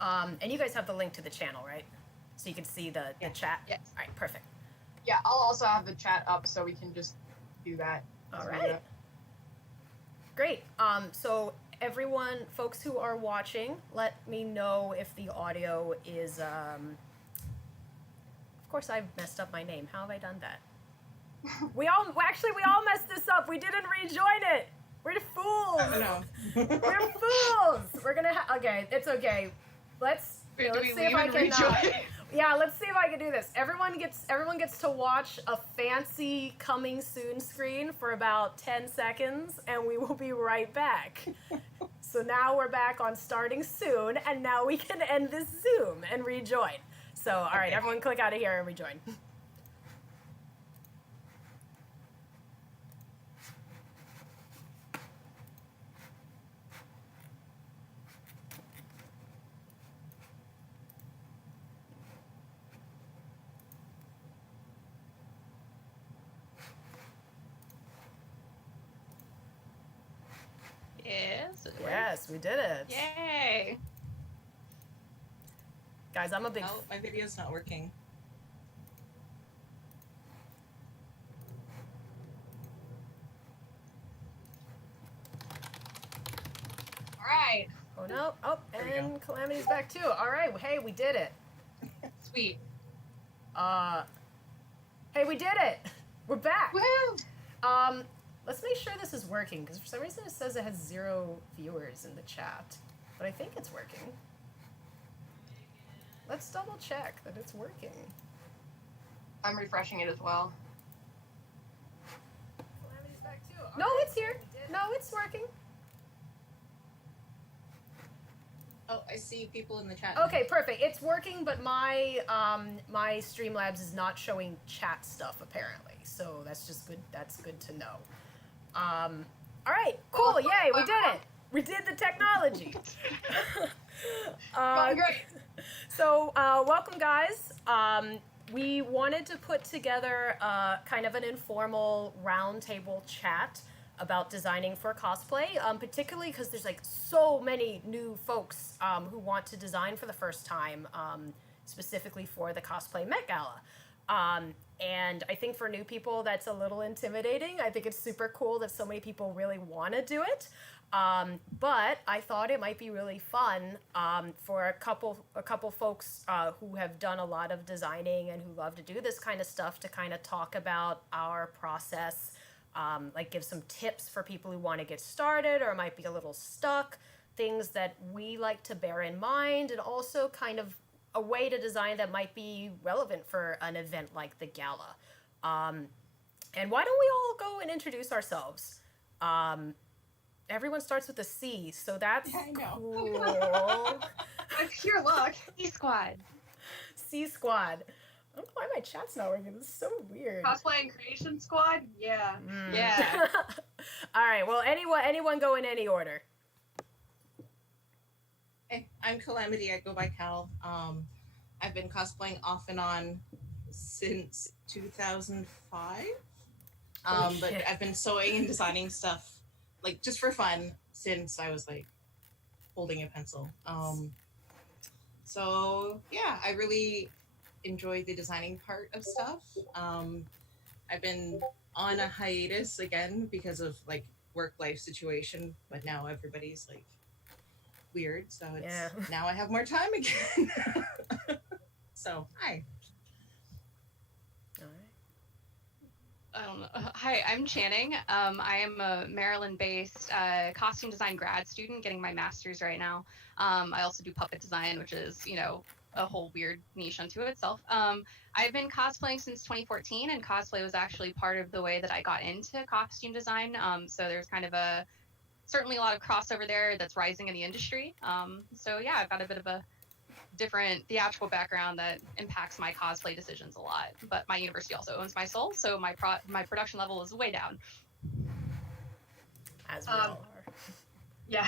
And you guys have the link to the channel, right? So you can see the chat? Yes. All right, perfect. Yeah, I'll also have the chat up so we can just do that. All right. Great. So everyone, folks who are watching, let me know if the audio is, of course I've messed up my name. How have I done that? we all messed this up. We didn't rejoin it. We're fools. No. We're fools. We're gonna okay, it's okay. Let's see if I can yeah, let's see if I can do this. Everyone gets to watch a fancy coming soon screen for about 10 seconds, and we will be right back. So now we're back on starting soon, and now we can end this Zoom and rejoin. So, all right, everyone click out of here and rejoin. Yes, we did it. Yay! Guys, I'm a big... Oh, my video's not working. All right. Oh, no. Oh, and Calamity's back, too. All right. Hey, we did it. Sweet. Hey, we did it. We're back. Woo! Let's make sure this is working, because for some reason it says it has 0 viewers in the chat. But I think it's working. Let's double check that it's working. I'm refreshing it as well. Calamity's back too. No, it's here. No, it's working. Oh, I see people in the chat. Okay, perfect. It's working, but my my Streamlabs is not showing chat stuff apparently. So that's just good. That's good to know. All right, cool. Yay, we did it. We did the technology. Great. So, welcome, guys. We wanted to put together kind of an informal roundtable chat about designing for cosplay, particularly because there's like so many new folks who want to design for the first time, specifically for the Cosplay Met Gala. And I think for new people, that's a little intimidating. I think it's super cool that so many people really want to do it. But I thought it might be really fun for a couple folks who have done a lot of designing and who love to do this kind of stuff to kind of talk about our process, like give some tips for people who want to get started or might be a little stuck, things that we like to bear in mind, and also kind of a way to design that might be relevant for an event like the gala. And why don't we all go and introduce ourselves? Everyone starts with a C, so that's cool. Pure luck. C Squad. C Squad. I don't know why my chat's not working. This is so weird. Cosplay and Creation Squad? Yeah. Yeah. All right, well, anyone go in any order. Hey, I'm Calamity. I go by Cal. I've been cosplaying off and on since 2005. But I've been sewing and designing stuff, like, just for fun since I was, like, holding a pencil. So, yeah, I really enjoy the designing part of stuff. I've been on a hiatus again because of, like, work-life situation, but now everybody's, like, weird, so it's now I have more time again. So, hi. All right. I don't know. Hi, I'm Channing. I am a Maryland-based costume design grad student getting my master's right now. I also do puppet design, which is, you know, a whole weird niche unto itself. I've been cosplaying since 2014, and cosplay was actually part of the way that I got into costume design. So there's kind of certainly a lot of crossover there that's rising in the industry. So yeah, I've got a bit of a different theatrical background that impacts my cosplay decisions a lot. But my university also owns my soul, so my production level is way down. As we all are. Yeah.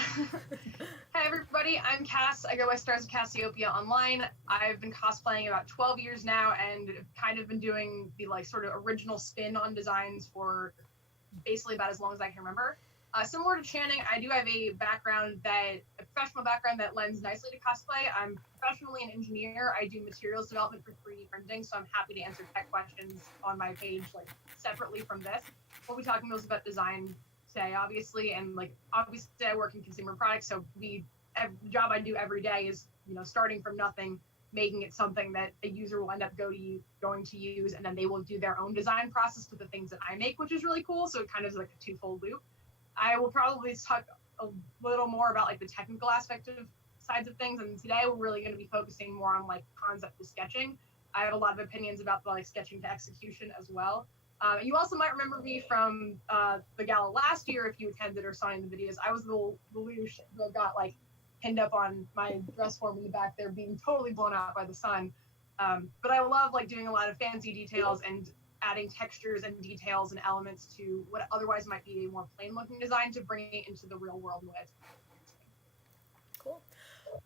Hi everybody, I'm Cass. I go by Starsofcassiopeia online. I've been cosplaying about 12 years now and kind of been doing the like sort of original spin on designs for basically about as long as I can remember. Similar to Channing, I do have a professional background that lends nicely to cosplay. I'm professionally an engineer. I do materials development for 3D printing, so I'm happy to answer tech questions on my page, like separately from this. We'll be talking most about design today, obviously, and like obviously I work in consumer products, so the job I do every day is, starting from nothing, making it something that a user will end up going to use, and then they will do their own design process with the things that I make, which is really cool. So it kind of is like a twofold loop. I will probably talk a little more about like the technical aspect of sides of things, and today we're really going to be focusing more on like concept to sketching. I have a lot of opinions about the like sketching to execution as well. You also might remember me from the gala last year if you attended or saw any of the videos. I was the leadership that got like pinned up on my dress form in the back there, being totally blown out by the sun. But I love like doing a lot of fancy details and adding textures and details and elements to what otherwise might be a more plain looking design to bring it into the real world with. Cool.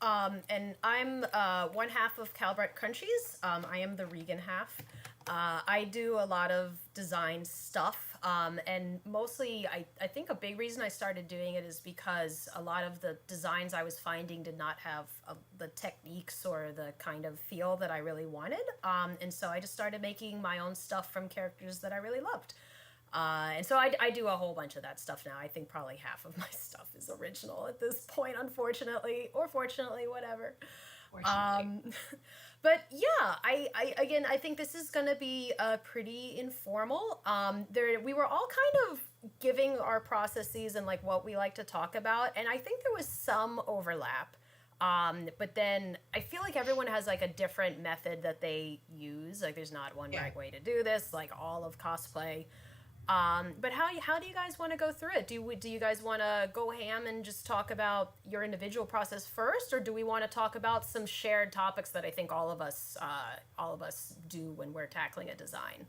And I'm one half of Cowbuttcrunchies. I am the Regan half. I do a lot of design stuff, and mostly I think a big reason I started doing it is because a lot of the designs I was finding did not have the techniques or the kind of feel that I really wanted, and so I just started making my own stuff from characters that I really loved. And so I do a whole bunch of that stuff now. I think probably half of my stuff is original at this point, unfortunately, or fortunately, whatever. But yeah, I think this is going to be pretty informal. We were all kind of giving our processes and like what we like to talk about, and I think there was some overlap. But then I feel like everyone has like a different method that they use. Like there's not one right way to do this, like all of cosplay. But how do you guys want to go through it? Do you guys want to go ham and just talk about your individual process first, or do we want to talk about some shared topics that I think all of us do when we're tackling a design?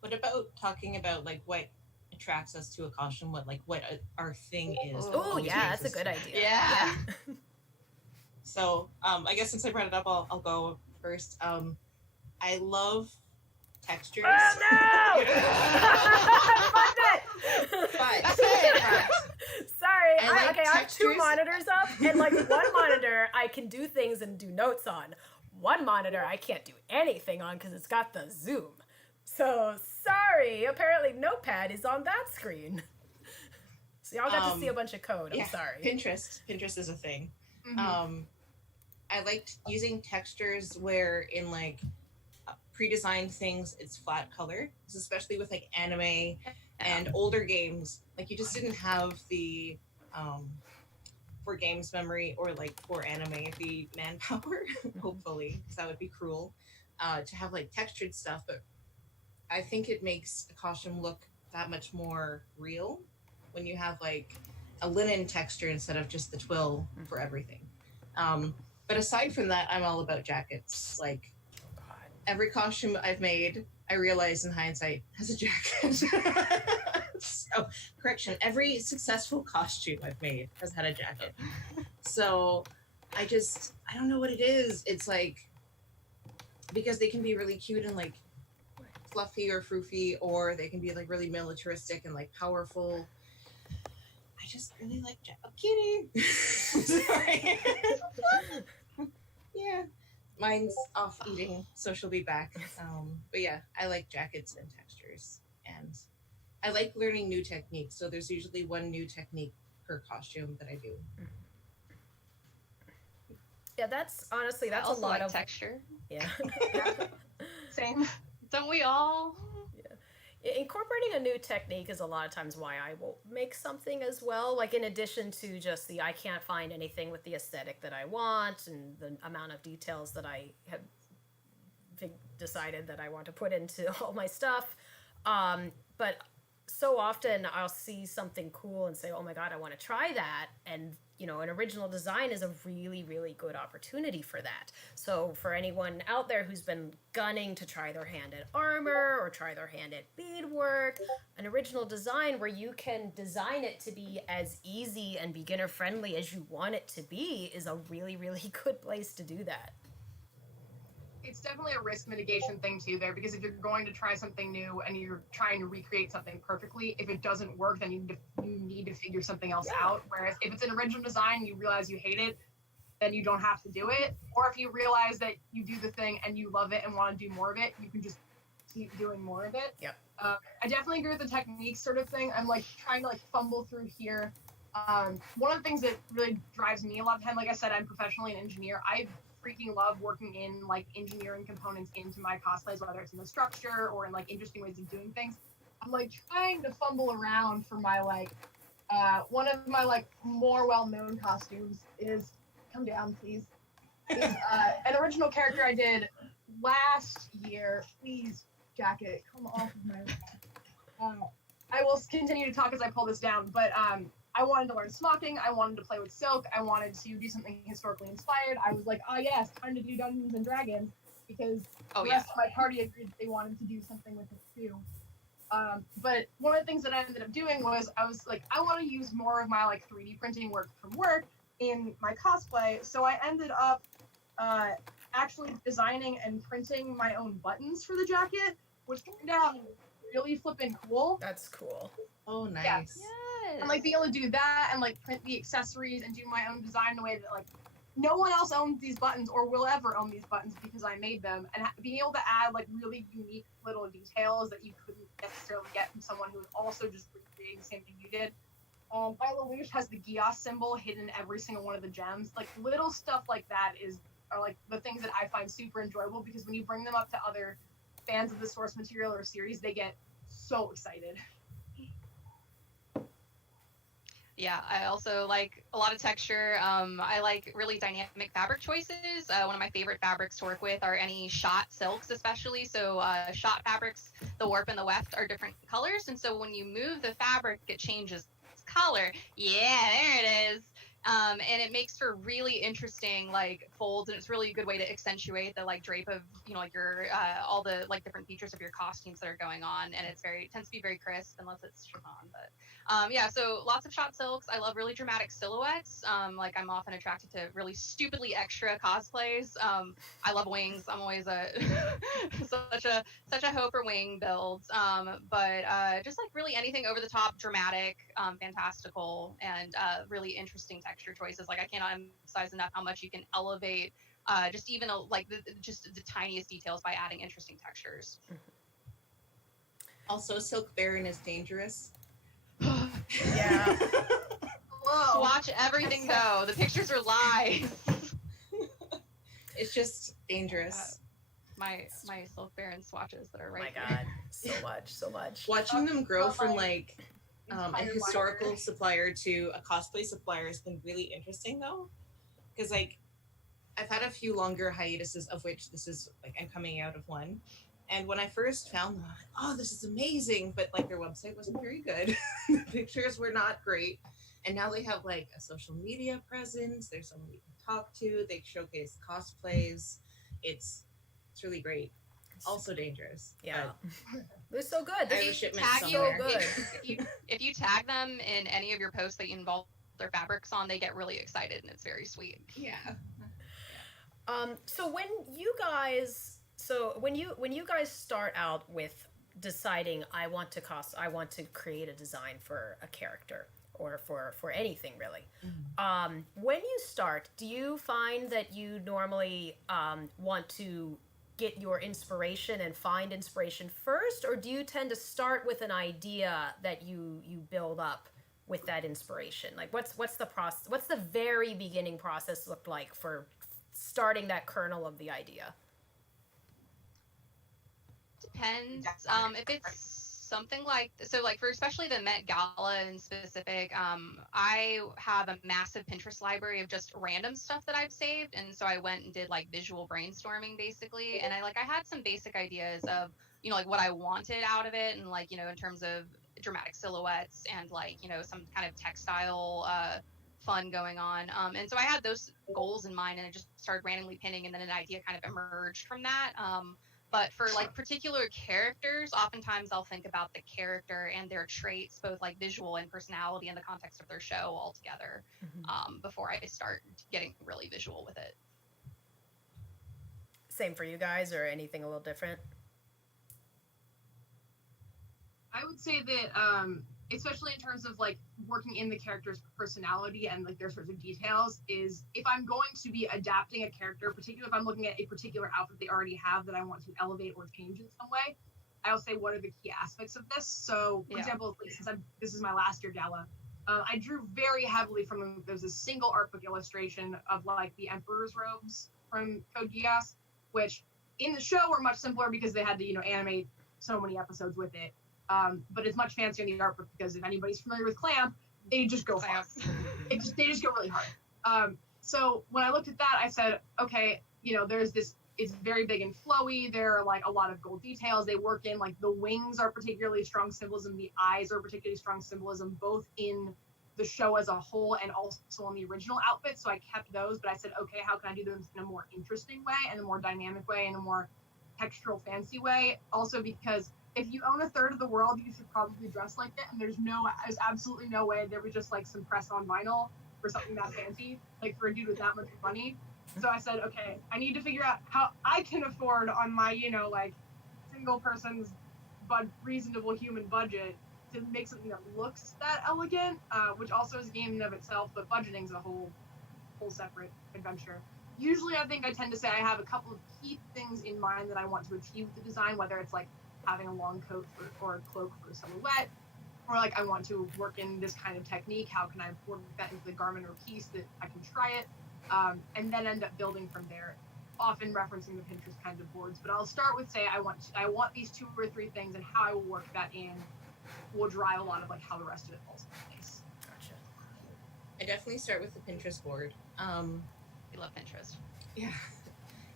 What about talking about like what attracts us to a costume, what our thing is? Oh yeah, that's a good idea. Yeah. So I guess since I brought it up, I'll go first. I love textures. Oh no! Sorry. I have two monitors up, and like one monitor I can do things and do notes on. One monitor I can't do anything on because it's got the zoom. So sorry. Apparently Notepad is on that screen. So y'all got to see a bunch of code. I'm sorry. Pinterest is a thing. Mm-hmm. I liked using textures where in like pre-designed things it's flat color, especially with like anime and older games. Like you just didn't have the for games memory or like for anime the manpower, hopefully, because that would be cruel, to have like textured stuff. But I think it makes a costume look that much more real when you have like a linen texture instead of just the twill for everything. But aside from that, I'm all about jackets. Like every costume I've made, I realize in hindsight, has a jacket. So, correction, every successful costume I've made has had a jacket. So, I don't know what it is. It's like, because they can be really cute and like fluffy or froofy, or they can be like really militaristic and like powerful. I just really like I'm kidding. Sorry. Yeah. Mine's off eating, so she'll be back. But yeah, I like jackets and textures, and I like learning new techniques. So there's usually one new technique per costume that I do. Yeah, that's honestly I also a lot like of texture. Yeah. Same. Don't we all? Incorporating a new technique is a lot of times why I will make something as well. Like in addition to just the I can't find anything with the aesthetic that I want and the amount of details that I have decided that I want to put into all my stuff. But so often I'll see something cool and say, oh my God, I want to try that. And, you know, an original design is a really, really good opportunity for that. So for anyone out there who's been gunning to try their hand at armor or try their hand at beadwork, an original design where you can design it to be as easy and beginner friendly as you want it to be is a really, really good place to do that. it's definitely a risk mitigation thing too there, because if you're going to try something new and you're trying to recreate something perfectly, if it doesn't work, then you need to figure something else out. Whereas if it's an original design, you realize you hate it, then you don't have to do it. Or if you realize that you do the thing and you love it and want to do more of it, you can just keep doing more of it. Yep. I definitely agree with the technique sort of thing. I'm like trying to like fumble through here. One of the things that really drives me a lot of time, like I said, I'm professionally an engineer. I freaking love working in like engineering components into my cosplays, whether it's in the structure or in like interesting ways of doing things. I'm like trying to fumble around for my like one of my like more well-known costumes is, come down please, is an original character I did last year. Please, jacket, come off of my I will continue to talk as I pull this down, but I wanted to learn smocking, I wanted to play with silk, I wanted to do something historically inspired. I was like, oh yes, time to do Dungeons and Dragons, because the rest of my party agreed that they wanted to do something with it too. But one of the things that I ended up doing was, I was like, I want to use more of my like 3D printing work from work in my cosplay, so I ended up actually designing and printing my own buttons for the jacket, which turned out really flippin' cool. That's cool. Oh, nice. Yeah. Yes. And like being able to do that and like print the accessories and do my own design in a way that like no one else owns these buttons or will ever own these buttons because I made them, and being able to add like really unique little details that you couldn't necessarily get from someone who was also just recreating the same thing you did. My Lelouch has the Gios symbol hidden in every single one of the gems. Like little stuff like that are like the things that I find super enjoyable, because when you bring them up to other fans of the source material or series, they get so excited. Yeah, I also like a lot of texture. I like really dynamic fabric choices. One of my favorite fabrics to work with are any shot silks, especially. So shot fabrics, the warp and the weft are different colors, and so when you move the fabric, it changes color. Yeah, there it is. And it makes for really interesting like folds, and it's really a good way to accentuate the like drape of, you know, like your all the like different features of your costumes that are going on, and it tends to be very crisp unless it's chiffon. But yeah, so lots of shot silks. I love really dramatic silhouettes. Like I'm often attracted to really stupidly extra cosplays. I love wings. I'm always a such a hoe for wing builds. But just like really anything over the top, dramatic, fantastical, and really interesting texture choices. Like I cannot emphasize enough how much you can elevate just even like just the tiniest details by adding interesting textures. Also, Silk Baron is dangerous. Yeah. Whoa. Watch everything go. The pictures are lies. It's just dangerous. My Silk Baron swatches that are Oh my right god. So much. Watching them grow from like a Inspired historical wire. supplier to a cosplay supplier has been really interesting though, because like I've had a few longer hiatuses, of which this is like I'm coming out of one. And when I first found them, I'm like, oh, this is amazing, but like their website wasn't very good. The pictures were not great, and now they have like a social media presence. There's someone you can talk to. They showcase cosplays. It's really great. Also dangerous. Yeah. They're so good. I have a They shipment tag you somewhere. good. if you tag them in any of your posts that you involve their fabrics on, they get really excited, and it's very sweet. Yeah. So when you guys start out with deciding I want to create a design for a character or for anything really. When you start, do you find that you normally want to get your inspiration and find inspiration first, or do you tend to start with an idea that you build up with that inspiration? Like what's the process? What's the very beginning process look like for starting that kernel of the idea? Depends. If it's something like for especially the Met Gala in specific, I have a massive Pinterest library of just random stuff that I've saved, and so I went and did like visual brainstorming basically, and I had some basic ideas of, you know, like what I wanted out of it, and like, you know, in terms of dramatic silhouettes and like, you know, some kind of textile fun going on, and so I had those goals in mind, and I just started randomly pinning, and then an idea kind of emerged from that. But for like particular characters, oftentimes I'll think about the character and their traits, both like visual and personality, in the context of their show all together, before I start getting really visual with it. Same for you guys, or anything a little different? I would say that, especially in terms of like working in the character's personality and like their sorts of details, is if I'm going to be adapting a character, particularly if I'm looking at a particular outfit they already have that I want to elevate or change in some way, I'll say what are the key aspects of this. So, for example, since this is my last year gala, I drew very heavily from there's a single art book illustration of like the Emperor's robes from Code Geass, which in the show were much simpler because they had to animate so many episodes with it. But it's much fancier in the art book because if anybody's familiar with Clamp, they just go hard. They just go really hard. So when I looked at that, I said, okay, there's this. It's very big and flowy. There are like a lot of gold details. They work in like the wings are particularly strong symbolism. The eyes are particularly strong symbolism, both in the show as a whole and also in the original outfit. So I kept those, but I said, okay, how can I do them in a more interesting way and a more dynamic way and a more textural, fancy way? Also because if you own a third of the world, you should probably dress like it. And there's absolutely no way there was just like some press on vinyl for something that fancy, like for a dude with that much money. So I said, okay, I need to figure out how I can afford on my, like single person's reasonable human budget to make something that looks that elegant, which also is a game in of itself, but budgeting is a whole separate adventure. Usually I tend to say I have a couple of key things in mind that I want to achieve with the design, whether it's like having a long coat or a cloak for a silhouette, or like I want to work in this kind of technique. How can I work that into the garment or piece that I can try it, and then end up building from there, often referencing the Pinterest kinds of boards. But I'll start with say I want these 2 or 3 things, and how I will work that in will drive a lot of like how the rest of it falls into place. Gotcha. I definitely start with the Pinterest board. We love Pinterest. Yeah.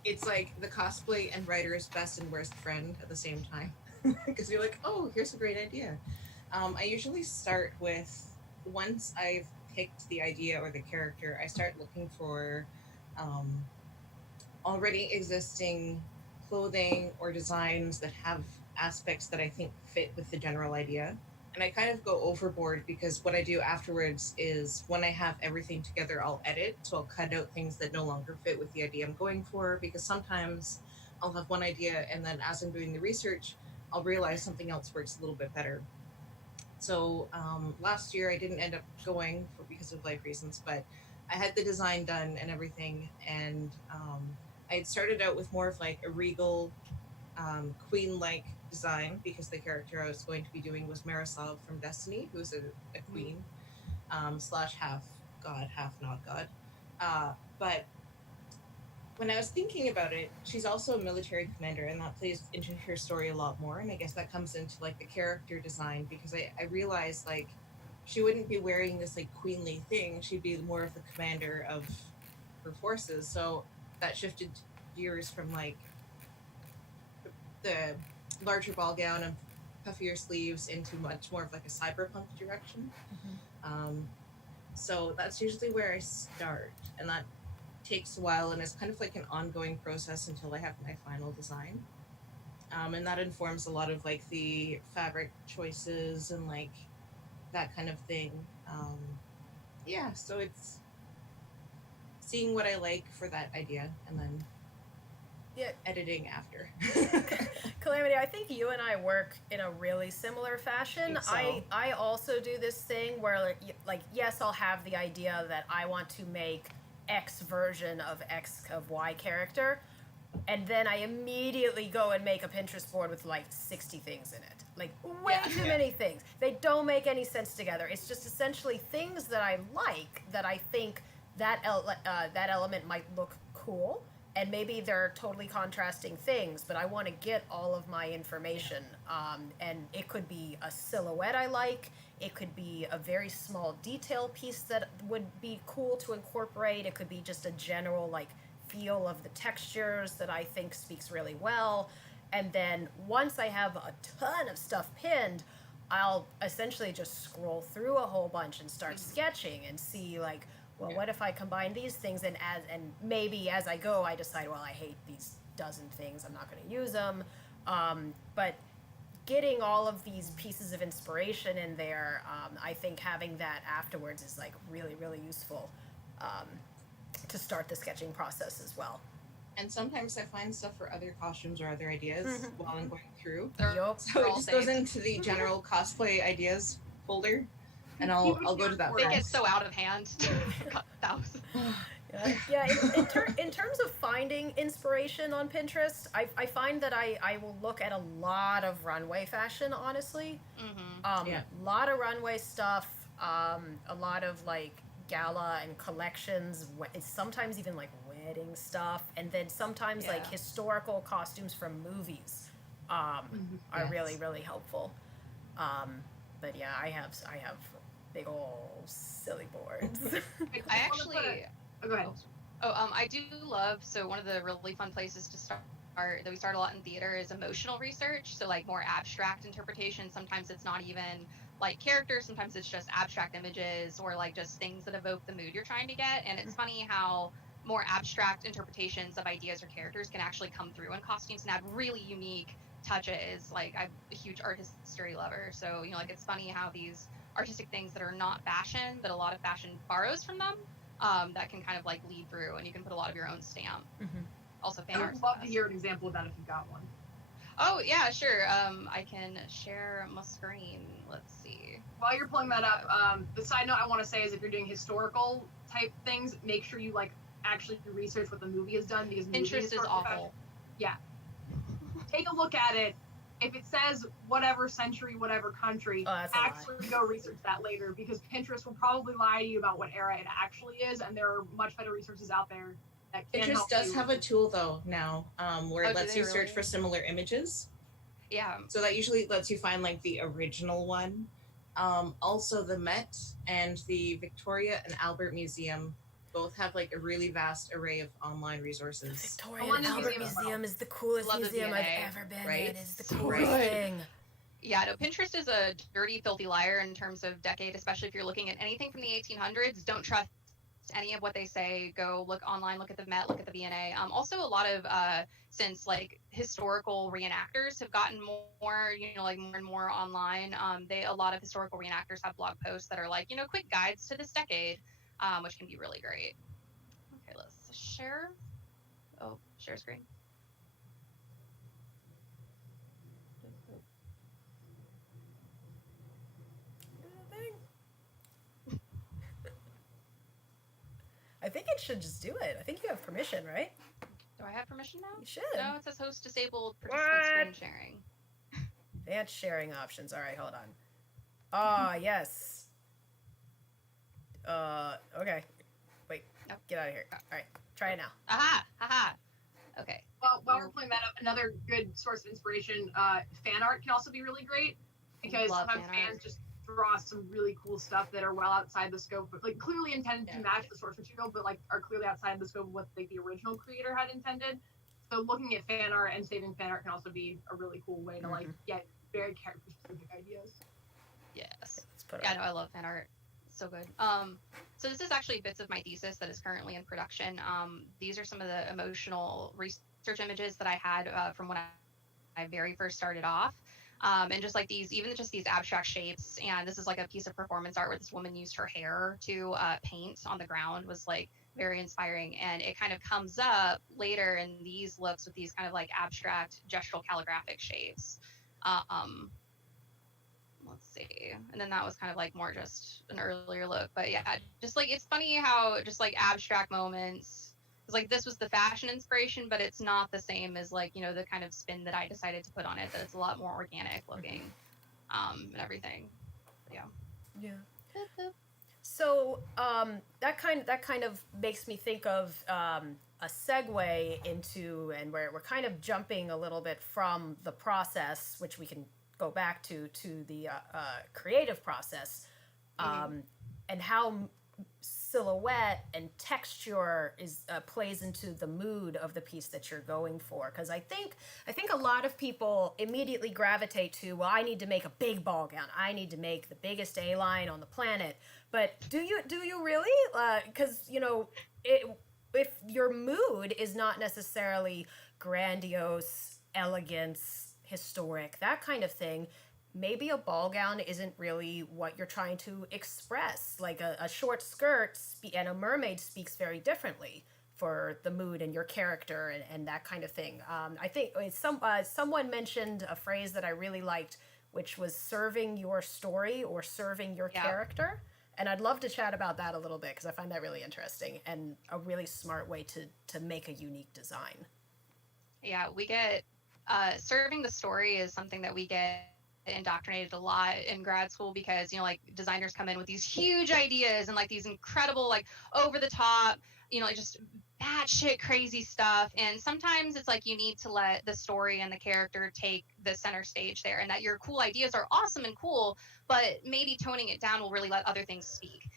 It's like the cosplay and writer's best and worst friend at the same time. Because you're like, oh, here's a great idea. I usually start with, once I've picked the idea or the character, I start looking for already existing clothing or designs that have aspects that I think fit with the general idea. And I kind of go overboard because what I do afterwards is when I have everything together, I'll edit. So I'll cut out things that no longer fit with the idea I'm going for, because sometimes I'll have one idea and then as I'm doing the research, I'll realize something else works a little bit better. So last year I didn't end up going because of life reasons, but I had the design done and everything. And I had started out with more of like a regal queen-like design, because the character I was going to be doing was Marisol from Destiny, who's a queen, slash half god, half not god. But when I was thinking about it, she's also a military commander, and that plays into her story a lot more. And I guess that comes into like the character design, because I realized like she wouldn't be wearing this like queenly thing. She'd be more of the commander of her forces. So that shifted gears from like the larger ball gown and puffier sleeves into much more of like a cyberpunk direction. So that's usually where I start, and that takes a while, and it's kind of like an ongoing process until I have my final design. And that informs a lot of like the fabric choices and like that kind of thing. Yeah, so it's seeing what I like for that idea and then editing after. Calamity, I think you and I work in a really similar fashion. I also do this thing where like yes, I'll have the idea that I want to make X version of X of Y character, and then I immediately go and make a Pinterest board with like 60 things in it. Like way too many things. They don't make any sense together. It's just essentially things that I like, that I think that element might look cool, and maybe they're totally contrasting things, but I want to get all of my information. And it could be a silhouette I like. It could be a very small detail piece that would be cool to incorporate. It could be just a general like feel of the textures that I think speaks really well. And then once I have a ton of stuff pinned, I'll essentially just scroll through a whole bunch and start sketching and see like, well, what if I combine these things, and maybe as I go, I decide, well, I hate these dozen things, I'm not going to use them. But getting all of these pieces of inspiration in there, I think having that afterwards is like really, really useful to start the sketching process as well. And sometimes I find stuff for other costumes or other ideas while I'm going through. Yup. So it just goes into the general cosplay ideas folder, and I'll go to that They get first. so out of hand. That was... Yeah, in terms of finding inspiration on Pinterest, I find that I will look at a lot of runway fashion, honestly. Mm-hmm. A lot of runway stuff, a lot of like gala and collections, sometimes even like wedding stuff, and then sometimes like historical costumes from movies are really, really helpful. But yeah, I have big ol' silly boards. I actually... Oh, go ahead. I do love, so one of the really fun places to start that we start a lot in theater is emotional research. So like more abstract interpretation. Sometimes it's not even like characters, sometimes it's just abstract images or like just things that evoke the mood you're trying to get. And it's funny how more abstract interpretations of ideas or characters can actually come through in costumes and add really unique touches. Like I'm a huge art history lover, so like it's funny how these artistic things that are not fashion, but a lot of fashion borrows from them, that can kind of like lead through, and you can put a lot of your own stamp. Also, fan I art. would love to hear an example of that if you've got one. Oh yeah, sure. I can share my screen. Let's see. While you're pulling that up, the side note I want to say is if you're doing historical type things, make sure you like actually research what the movie has done, because Pinterest is awful. Yeah. Take a look at it. If it says whatever century, whatever country, actually go research that later, because Pinterest will probably lie to you about what era it actually is, and there are much better resources out there that can help Pinterest does you. have a tool though now, where it lets you really? search for similar images. Yeah. So that usually lets you find like the original one. Also, the Met and the Victoria and Albert Museum both have like a really vast array of online resources. Victoria and Albert Museum is the coolest museum I've ever been in. It's the coolest thing. Yeah, no, Pinterest is a dirty, filthy liar in terms of decade, especially if you're looking at anything from the 1800s. Don't trust any of what they say. Go look online, look at the Met, look at the V&A. Also, a lot of, since like historical reenactors have gotten more, like more and more online, a lot of historical reenactors have blog posts that are like, quick guides to this decade. Which can be really great. Okay, let's share. Oh, share screen. I think it should just do it. I think you have permission, right? Do I have permission now? You should. No, it says host disabled participant screen sharing. Advanced sharing options. All right, hold on. Ah, yes. Okay. Wait, Nope. Get out of here. All right, try it now. Aha. Okay. Well, while we're pulling that up, another good source of inspiration, fan art can also be really great, because sometimes fans just draw some really cool stuff that are well outside the scope, like clearly intended to match the source material, but like are clearly outside the scope of what like the original creator had intended. So looking at fan art and saving fan art can also be a really cool way to like get very character specific ideas. Yes. Yeah, no, I love fan art. So good. So this is actually bits of my thesis that is currently in production. These are some of the emotional research images that I had from when I very first started off. And just like these abstract shapes. And this is like a piece of performance art where this woman used her hair to paint on the ground, was like very inspiring. And it kind of comes up later in these looks with these kind of like abstract gestural calligraphic shapes. Let's see. And then that was kind of like more just an earlier look. But yeah, just like it's funny how just like abstract moments, it's like this was the fashion inspiration, but it's not the same as like, the kind of spin that I decided to put on it, that it's a lot more organic looking, and everything. Yeah. So that kind of makes me think of a segue into, and we're kind of jumping a little bit from the process, which we can go back to the creative process, and how silhouette and texture plays into the mood of the piece that you're going for. Because I think a lot of people immediately gravitate to, well, I need to make a big ball gown, I need to make the biggest A-line on the planet. But do you really? Because if your mood is not necessarily grandiose, elegance, historic, that kind of thing, maybe a ball gown isn't really what you're trying to express. Like a short skirt and a mermaid speaks very differently for the mood and your character and that kind of thing. I think someone mentioned a phrase that I really liked, which was serving your story or serving your character. And I'd love to chat about that a little bit because I find that really interesting and a really smart way to make a unique design. Yeah, we get serving the story is something that we get indoctrinated a lot in grad school because, you know, like designers come in with these huge ideas and like these incredible, like over the top, you know, like just batshit crazy stuff. And sometimes it's like you need to let the story and the character take the center stage there, and that your cool ideas are awesome and cool, but maybe toning it down will really let other things speak.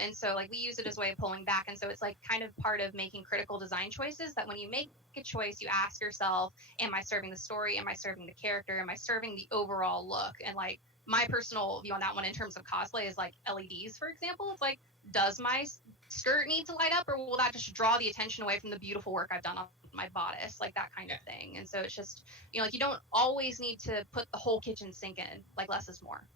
And so like we use it as a way of pulling back. And so it's like kind of part of making critical design choices that when you make a choice, you ask yourself, am I serving the story? Am I serving the character? Am I serving the overall look? And like my personal view on that one in terms of cosplay is like LEDs, for example. It's like, does my skirt need to light up, or will that just draw the attention away from the beautiful work I've done on my bodice? Like that kind of thing. And so it's just, you know, like you don't always need to put the whole kitchen sink in, like less is more.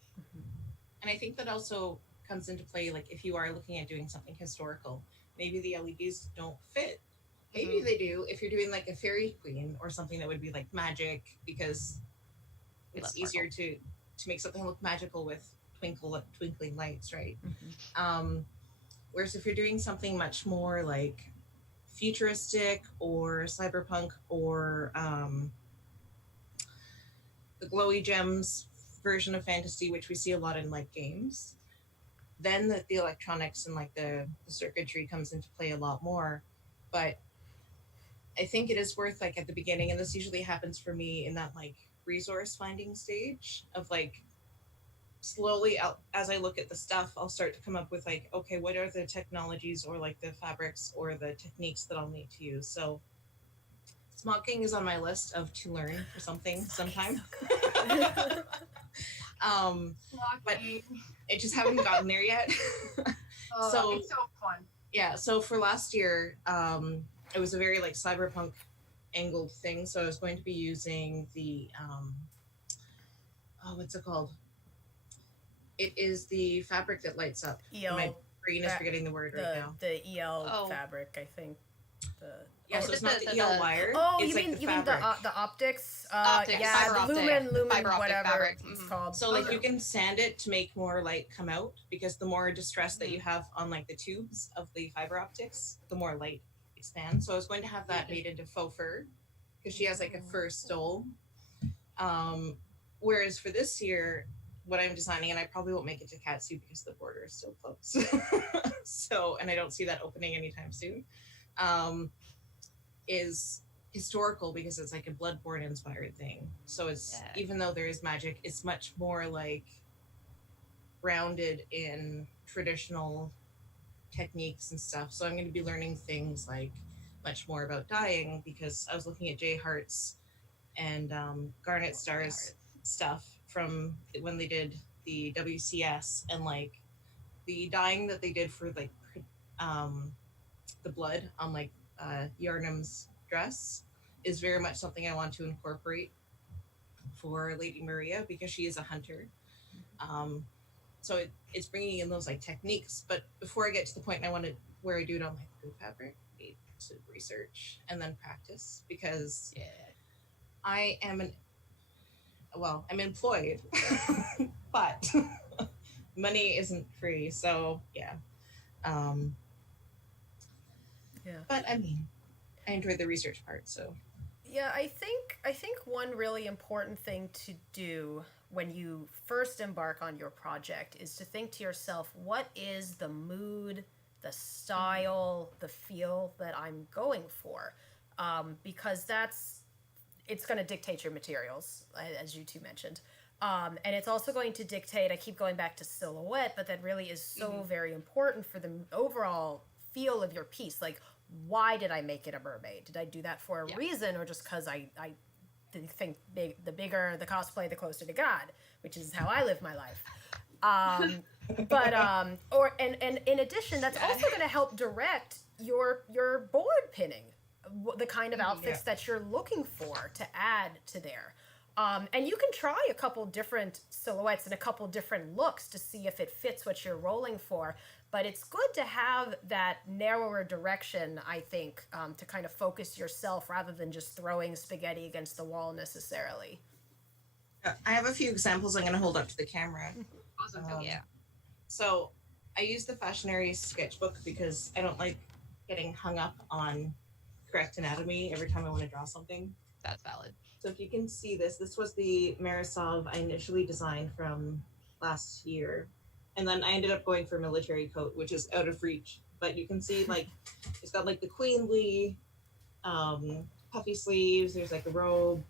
And I think that also comes into play, like if you are looking at doing something historical, maybe the LEDs don't fit. Maybe they do if you're doing like a fairy queen or something that would be like magic, because it's easier to make something look magical with twinkling lights, right? Whereas if you're doing something much more like futuristic or cyberpunk or the glowy gems version of fantasy, which we see a lot in like games, then the electronics and like the circuitry comes into play a lot more. But I think it is worth, like at the beginning, and this usually happens for me in that like resource finding stage of like slowly as I look at the stuff, I'll start to come up with like, okay, what are the technologies or like the fabrics or the techniques that I'll need to use? So smocking is on my list of to learn for something sometime. But I just haven't gotten there yet. So it's so fun. Yeah, so for last year, it was a very like cyberpunk angled thing. So I was going to be using the what's it called? It is the fabric that lights up. EL. My brain is forgetting the word right now. The EL fabric, I think. So it's not the EL wire. Oh, it's you like mean the optics? Optics, yeah, fiber optic, lumen, fiber optic whatever fabric. it's called. So like you can sand it to make more light come out, because the more distress that you have on like the tubes of the fiber optics, the more light expands. So I was going to have that made into faux fur, because she has like a fur stole. Whereas for this year, what I'm designing, and I probably won't make it to catsuit because the border is still closed. So, and I don't see that opening anytime soon. Is historical, because it's like a Bloodborne inspired thing. So it's, even though there is magic, it's much more like grounded in traditional techniques and stuff. So I'm going to be learning things like much more about dyeing, because I was looking at Jay Hart's and Garnet Star's stuff from when they did the WCS, and like the dyeing that they did for like the blood on like Yarnum's dress is very much something I want to incorporate for Lady Maria, because she is a hunter. So it's bringing in those like techniques. But before I get to the point where I do it on like blue fabric, I need to research and then practice, because I'm employed, but money isn't free. So but I mean, I enjoyed the research part. So I think one really important thing to do when you first embark on your project is to think to yourself, what is the mood, the style, the feel that I'm going for? Because it's going to dictate your materials, as you two mentioned. And it's also going to dictate, I keep going back to silhouette, but that really is so very important for the overall feel of your piece. Like, why did I make it a mermaid? Did I do that for a reason, or just because I think the bigger the cosplay, the closer to God, which is how I live my life. And in addition, that's also going to help direct your board pinning, the kind of outfits that you're looking for to add to there. And you can try a couple different silhouettes and a couple different looks to see if it fits what you're rolling for. but it's good to have that narrower direction, I think, to kind of focus yourself rather than just throwing spaghetti against the wall necessarily. I have a few examples I'm going to hold up to the camera. Awesome. Yeah. So I use the Fashionary sketchbook because I don't like getting hung up on correct anatomy every time I want to draw something. That's valid. So if you can see this was the Marisov I initially designed from last year. And then I ended up going for military coat, which is out of reach. But you can see like it's got like the queenly puffy sleeves, there's like a robe.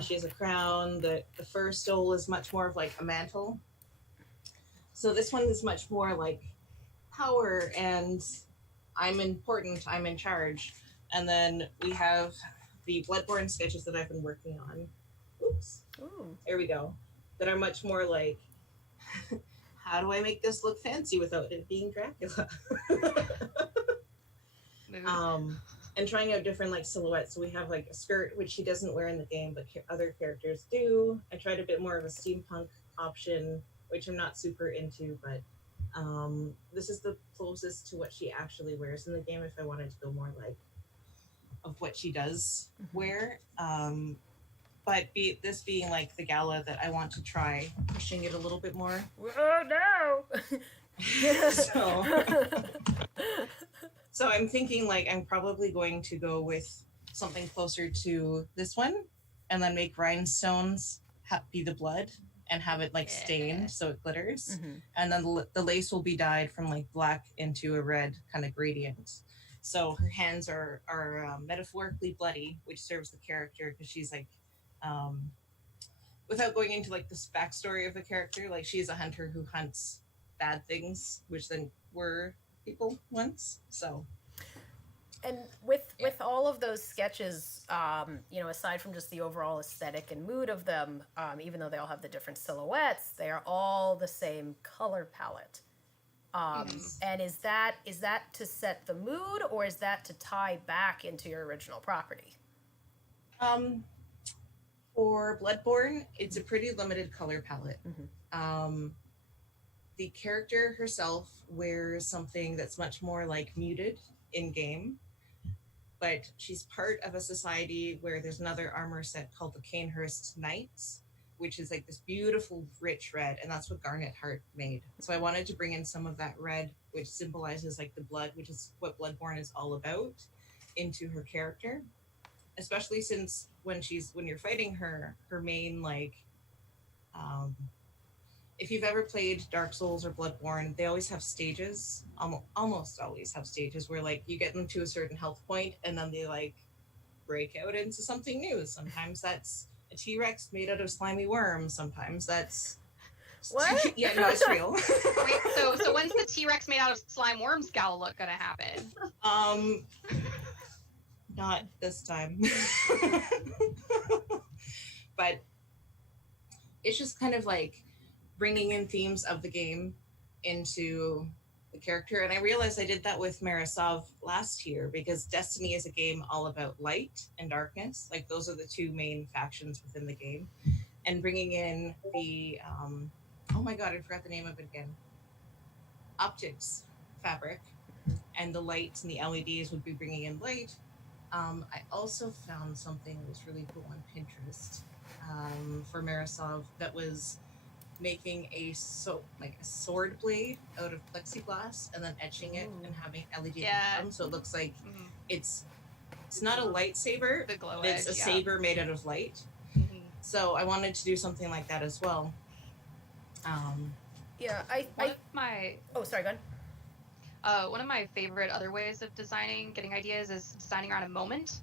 She has a crown. The fur stole is much more of like a mantle. So this one is much more like power and I'm important, I'm in charge. And then we have the Bloodborne sketches that I've been working on. Oops. Ooh. There we go. That are much more like, how do I make this look fancy without it being Dracula? And trying out different like silhouettes. So we have like a skirt, which she doesn't wear in the game, but other characters do. I tried a bit more of a steampunk option, which I'm not super into, but this is the closest to what she actually wears in the game if I wanted to go more like of what she does wear. But this being like the gala that I want to try pushing it a little bit more. Oh no! So I'm thinking like I'm probably going to go with something closer to this one and then make rhinestones be the blood and have it like stain so it glitters. Mm-hmm. And then the lace will be dyed from like black into a red kind of gradient. So her hands are metaphorically bloody, which serves the character because she's like, without going into like this backstory of the character, like she's a hunter who hunts bad things, which then were people once. So and with all of those sketches, aside from just the overall aesthetic and mood of them, even though they all have the different silhouettes, they are all the same color palette. And is that to set the mood, or is that to tie back into your original property? For Bloodborne, it's a pretty limited color palette. Mm-hmm. The character herself wears something that's much more like muted in game, but she's part of a society where there's another armor set called the Canehurst Knights, which is like this beautiful rich red, and that's what Garnet Heart made. So I wanted to bring in some of that red, which symbolizes like the blood, which is what Bloodborne is all about, into her character. Especially since when you're fighting her main like if you've ever played Dark Souls or Bloodborne, they always have stages, almost always have stages where like you get them to a certain health point and then they like break out into something new. Sometimes that's a T-Rex made out of slimy worms. Sometimes that's what? Yeah, no, it's real. Wait, so when's the T-Rex made out of slime worms gala look gonna happen? Not this time. But it's just kind of like bringing in themes of the game into the character. And I realized I did that with Marisov last year because Destiny is a game all about light and darkness. Like those are the two main factions within the game. And bringing in the, oh my God, I forgot the name of it again. Optics fabric. And the lights and the LEDs would be bringing in light. I also found something that was really cool on Pinterest for Marisov that was making a sword blade out of plexiglass and then etching it and having LED at the bottom, so it looks like it's not a lightsaber, The glow it's edge, a saber made out of light. So I wanted to do something like that as well. Oh, sorry, go ahead. One of my favorite other ways of getting ideas is designing around a moment.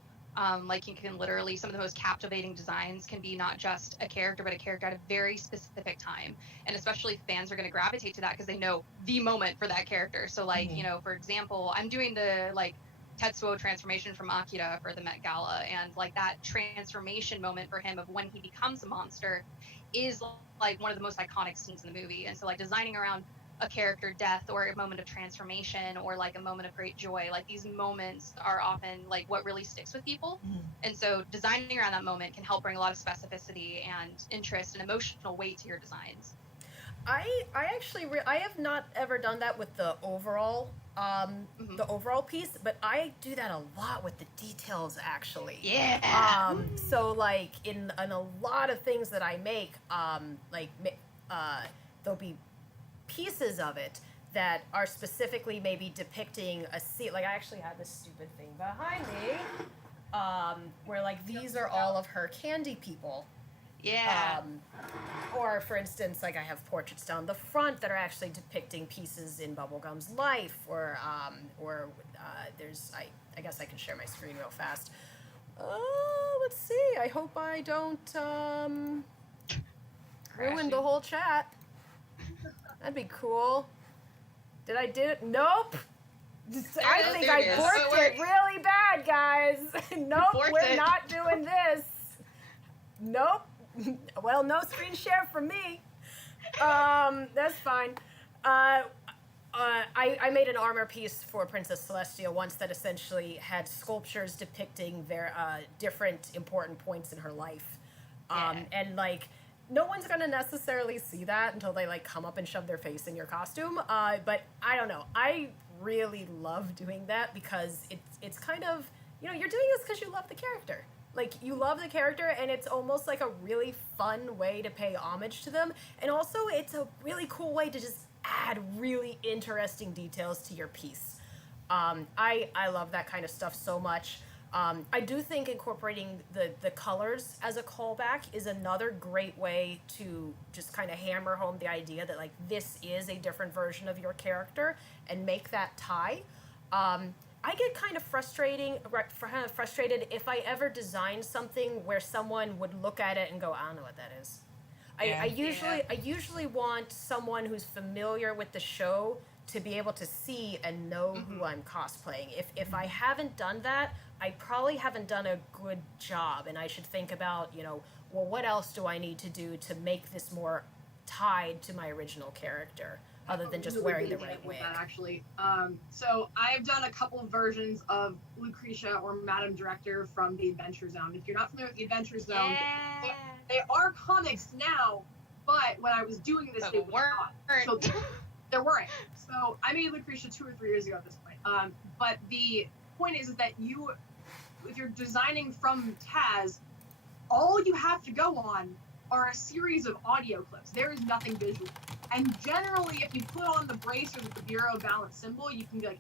Like you can literally, some of the most captivating designs can be not just a character, but a character at a very specific time. And especially fans are going to gravitate to that because they know the moment for that character. So like, for example, I'm doing the like Tetsuo transformation from Akira for the Met Gala. And like that transformation moment for him of when he becomes a monster is like one of the most iconic scenes in the movie. And so like designing around a character death or a moment of transformation or like a moment of great joy, like these moments are often like what really sticks with people. And so designing around that moment can help bring a lot of specificity and interest and emotional weight to your designs. I actually I have not ever done that with the overall piece, but I do that a lot with the details actually. Yeah. So like in a lot of things that I make, there'll be pieces of it that are specifically maybe depicting a scene. Like I actually have this stupid thing behind me, where like these are all of her candy people. Yeah. Or for instance, like I have portraits down the front that are actually depicting pieces in Bubblegum's life, or there's I guess I can share my screen real fast. Let's see. I hope I don't ruin the whole chat. That'd be cool. Did I do it? Nope. I think I borked it really bad, guys. Nope, we're not doing this. Nope. Well, no screen share for me. That's fine. I made an armor piece for Princess Celestia once that essentially had sculptures depicting their different important points in her life. And like, no one's gonna necessarily see that until they like come up and shove their face in your costume. But I don't know. I really love doing that because it's kind of, you know, you're doing this because you love the character. Like, you love the character, and it's almost like a really fun way to pay homage to them. And also, it's a really cool way to just add really interesting details to your piece. I love that kind of stuff so much. I do think incorporating the colors as a callback is another great way to just kind of hammer home the idea that, like, this is a different version of your character and make that tie. I get kind of frustrated if I ever design something where someone would look at it and go, I don't know what that is. I usually want someone who's familiar with the show to be able to see and know who I'm cosplaying. If I haven't done that, I probably haven't done a good job, and I should think about, you know, well, what else do I need to do to make this more tied to my original character, other than just wearing the right wig. That, actually. So I've done a couple of versions of Lucretia or Madame Director from the Adventure Zone. If you're not familiar with the Adventure Zone, they are comics now, but when I was doing this, they weren't. So there weren't. So I made Lucretia 2 or 3 years ago at this point. But the point is that if you're designing from Taz, all you have to go on are a series of audio clips. There is nothing visual. And generally, if you put on the brace or the Bureau balance symbol, you can be like,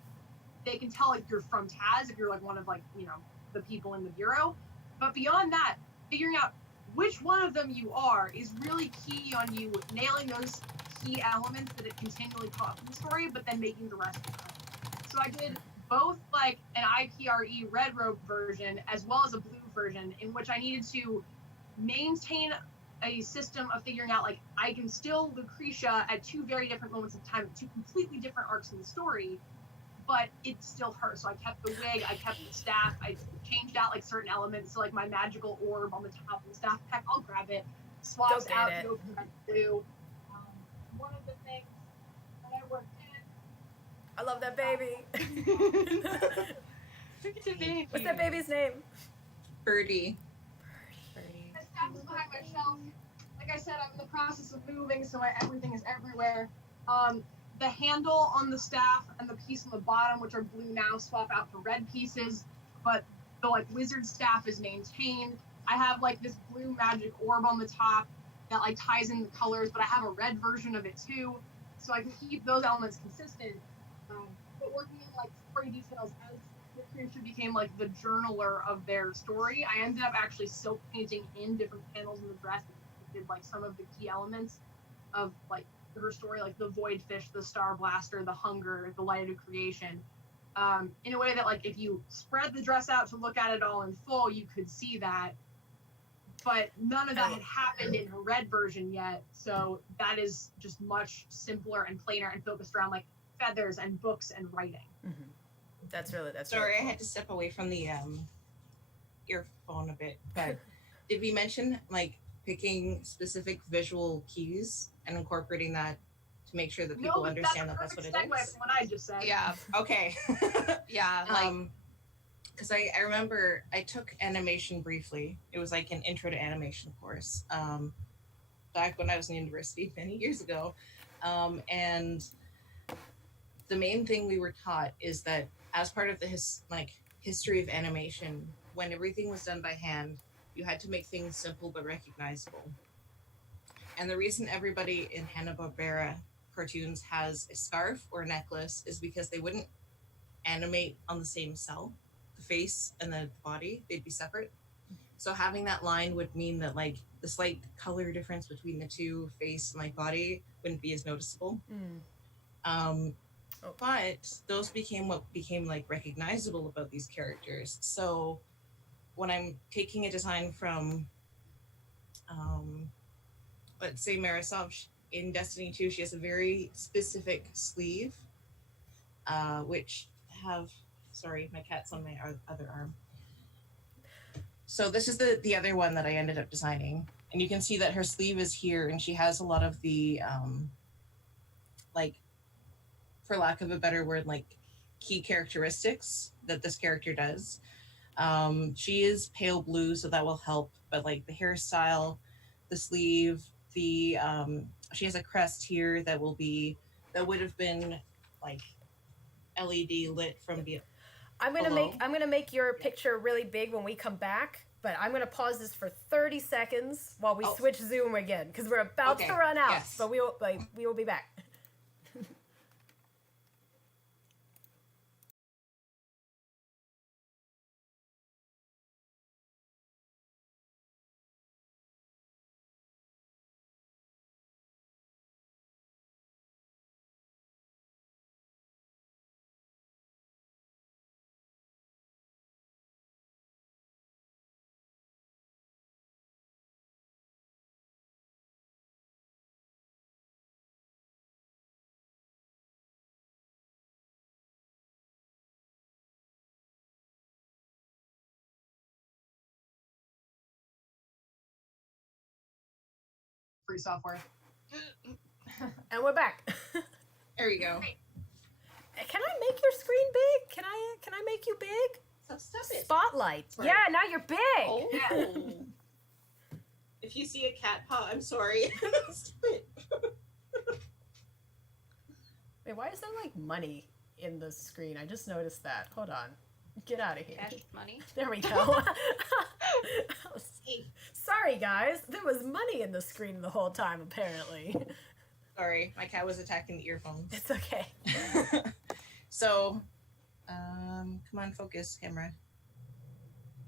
they can tell like you're from Taz if you're like one of like, you know, the people in the Bureau. But beyond that, figuring out which one of them you are is really key on you nailing those key elements that it continually caught from the story, but then making the rest of it. So I did both like an IPRE red robe version as well as a blue version, in which I needed to maintain a system of figuring out like I can still Lucretia at 2 very different moments of time, 2 completely different arcs in the story, but it's still her. So I kept the wig, I kept the staff, I changed out like certain elements. So like my magical orb on the top of the staff, heck, I'll grab it, swaps out to go from red to blue. One of the things that I worked in. I love that baby. Look at the baby. What's that baby's name? My Birdie. staff is behind my shelf. Like I said, I'm in the process of moving, so everything is everywhere. The handle on the staff and the piece on the bottom, which are blue now, swap out for red pieces, but the like wizard staff is maintained. I have like this blue magic orb on the top that like ties in the colors, but I have a red version of it too, so I can keep those elements consistent. But working in like story details as the creature became like the journaler of their story, I ended up actually silk painting in different panels in the dress that did like some of the key elements of like her story, like the void fish, the star blaster, the hunger, the light of creation, in a way that like if you spread the dress out to look at it all in full, you could see that. But none of that had happened in her red version yet, so that is just much simpler and plainer and focused around like feathers and books and writing. Mm-hmm. That's Sorry, really cool. I had to step away from the earphone a bit, but did we mention like picking specific visual cues and incorporating that to make sure that people understand that that's what it is? What I just said. Yeah. Okay. Yeah. Like, because I remember I took animation briefly. It was like an intro to animation course back when I was in university many years ago. And the main thing we were taught is that as part of the history of animation, when everything was done by hand, you had to make things simple but recognizable. And the reason everybody in Hanna-Barbera cartoons has a scarf or a necklace is because they wouldn't animate on the same cell, the face and the body, they'd be separate. So having that line would mean that like the slight color difference between the two, face and like body, wouldn't be as noticeable. But those became what became like recognizable about these characters. So when I'm taking a design from let's say Marisov in Destiny 2, she has a very specific sleeve, which have, sorry, my cat's on my other arm. So this is the other one that I ended up designing. And you can see that her sleeve is here and she has a lot of the, like, for lack of a better word, like key characteristics that this character does. She is pale blue, so that will help, but like the hairstyle, the sleeve, the she has a crest here that would have been like LED lit from the I'm gonna make your picture really big when we come back, but I'm gonna pause this for 30 seconds while we switch Zoom again because we're about to run out. Yes. But we will be back. Free software. And we're back. There you go. Can I make your screen big? Can I make you big? Stop it. Spotlight. Sorry. Yeah, now you're big. Oh. If you see a cat paw, I'm sorry. Stop it. Wait, why is there like money in the screen? I just noticed that. Hold on. Get out of here. Cash money. There we go. Sorry, guys. There was money in the screen the whole time, apparently. Sorry, my cat was attacking the earphones. It's okay. So, come on, focus, camera.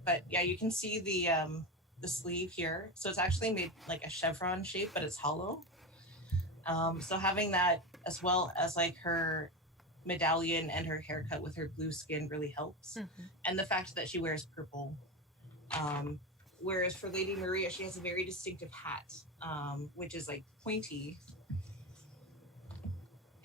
But yeah, you can see the sleeve here. So it's actually made like a chevron shape, but it's hollow. So having that as well as like her medallion and her haircut with her blue skin really helps. Mm-hmm. And the fact that she wears purple. Whereas for Lady Maria, she has a very distinctive hat, which is like pointy.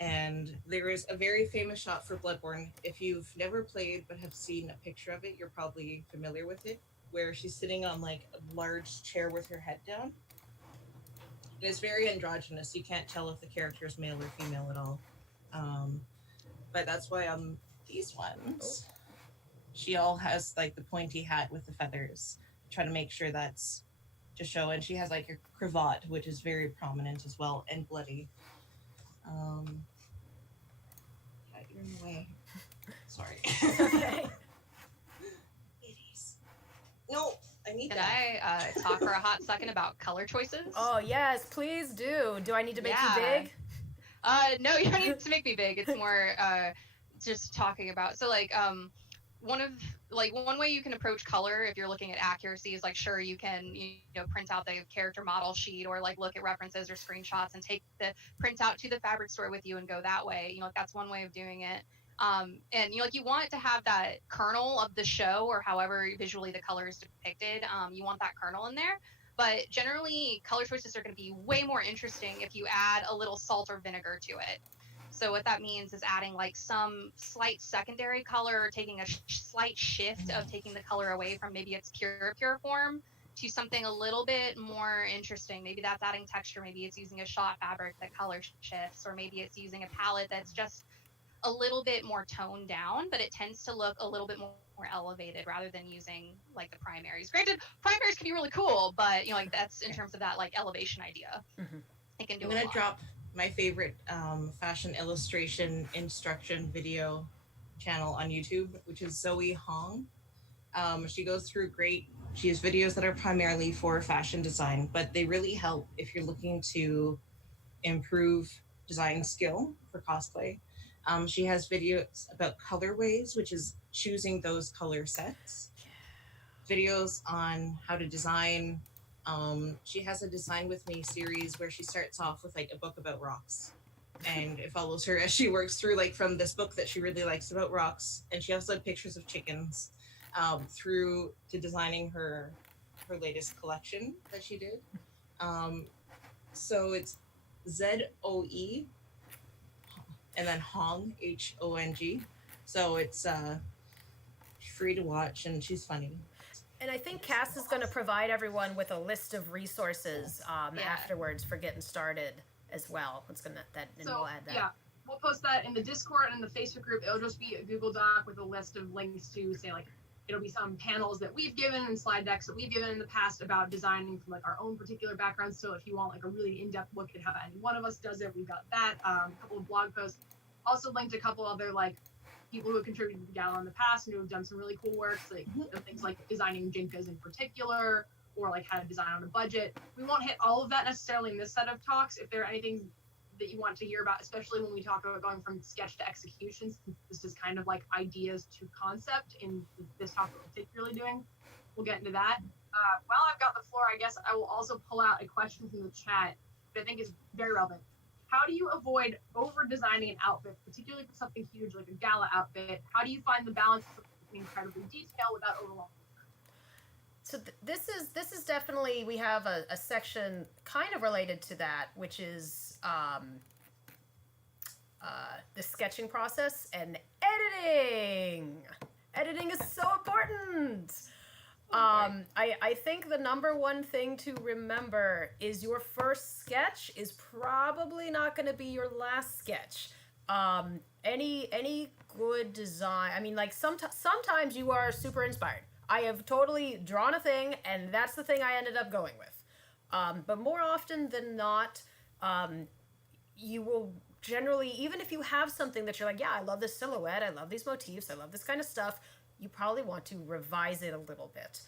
And there is a very famous shot for Bloodborne. If you've never played but have seen a picture of it, you're probably familiar with it, where she's sitting on like a large chair with her head down. And it's very androgynous. You can't tell if the character is male or female at all. But that's why on these ones, she all has like the pointy hat with the feathers. Try to make sure that's to show. And she has like a cravat, which is very prominent as well, and bloody. You're in the way. Sorry. Okay. Ladies. No, I need Can that. I talk for a hot second about color choices? Oh, yes, please do. Do I need to make you big? No, you don't need to make me big. It's more just talking about. So like one way you can approach color if you're looking at accuracy is like, sure, you can print out the character model sheet or like look at references or screenshots and take the printout to the fabric store with you and go that way. That's one way of doing it. And you want to have that kernel of the show or however visually the color is depicted. You want that kernel in there. But generally, color choices are going to be way more interesting if you add a little salt or vinegar to it. So what that means is adding like some slight secondary color or taking a slight shift of taking the color away from maybe its pure form to something a little bit more interesting. Maybe that's adding texture. Maybe it's using a shot fabric that color shifts, or maybe it's using a palette that's just a little bit more toned down, but it tends to look a little bit more elevated rather than using like the primaries. Granted, primaries can be really cool, but like that's in terms of that like elevation idea. Mm-hmm. It can do. I'm gonna drop my favorite fashion illustration instruction video channel on YouTube, which is Zoe Hong. She goes through she has videos that are primarily for fashion design, but they really help if you're looking to improve design skill for cosplay. She has videos about colorways, which is choosing those color sets, videos on how to design. She has a Design With Me series where she starts off with like a book about rocks, and it follows her as she works through like from this book that she really likes about rocks. And she also had pictures of chickens through to designing her latest collection that she did. So it's ZOE and then Hong HONG. So it's free to watch and she's funny. And I think Cass is going to provide everyone with a list of resources Yeah. afterwards for getting started as well. It's gonna and So we'll add that. yeah, we'll post that in the Discord and in the Facebook group. It'll just be a Google Doc with a list of links to say like it'll be some panels that we've given and slide decks that we've given in the past about designing from like our own particular backgrounds. So if you want like a really in-depth look at how any one of us does it, we've got that. A couple of blog posts. Also linked a couple other like people who have contributed to the gala in the past and who have done some really cool work, like things like designing Jinkas in particular, or like how to design on a budget. We won't hit all of that necessarily in this set of talks. If there are anything that you want to hear about, especially when we talk about going from sketch to execution, since this is kind of like ideas to concept in this talk we're particularly doing, we'll get into that. While I've got the floor, I guess I will also pull out a question from the chat that I think is very relevant. How do you avoid over designing an outfit, particularly for something huge like a gala outfit? How do you find the balance between incredibly detailed without overwhelming? So this is definitely, we have a section kind of related to that, which is the sketching process and editing. Editing is so important. I think the number one thing to remember is your first sketch is probably not going to be your last sketch. Any good design, I mean, like sometimes you are super inspired. I have totally drawn a thing, and that's the thing I ended up going with. But more often than not, you will generally, even if you have something that you're like, yeah, I love this silhouette, I love these motifs, I love this kind of stuff, you probably want to revise it a little bit.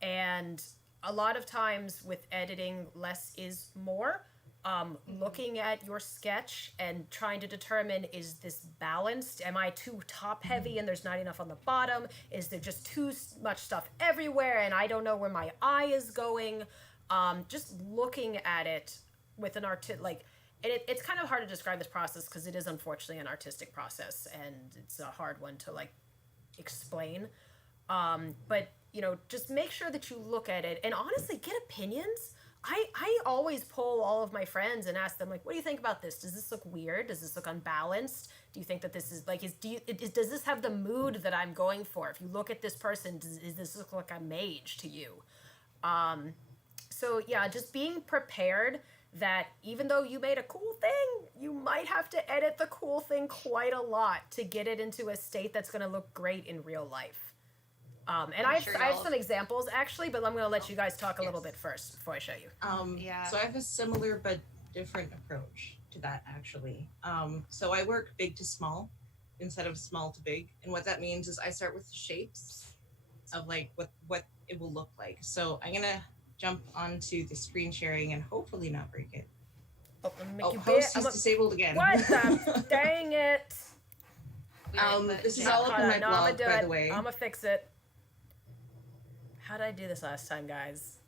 And a lot of times with editing, less is more. Looking at your sketch and trying to determine, is this balanced? Am I too top heavy and there's not enough on the bottom? Is there just too much stuff everywhere and I don't know where my eye is going? Just looking at it with an it's kind of hard to describe this process because it is unfortunately an artistic process and it's a hard one to like explain. But just make sure that you look at it and honestly get opinions. I always poll all of my friends and ask them, like, what do you think about this? Does this look weird? Does this look unbalanced? Do you think that this is like, does this have the mood that I'm going for? If you look at this person, does this look like a mage to you? So yeah, just being prepared that even though you made a cool thing, you might have to edit the cool thing quite a lot to get it into a state that's going to look great in real life. And I have some examples actually, but I'm going to let you guys talk a little bit first before I show you. Yeah. So I have a similar but different approach to that actually. So I work big to small instead of small to big, and what that means is I start with the shapes of like what it will look like. So I'm gonna jump onto the screen sharing and hopefully not break it. Host is disabled again. What the dang it! This is all up in my blog, by the way. I'm gonna fix it. How did I do this last time, guys?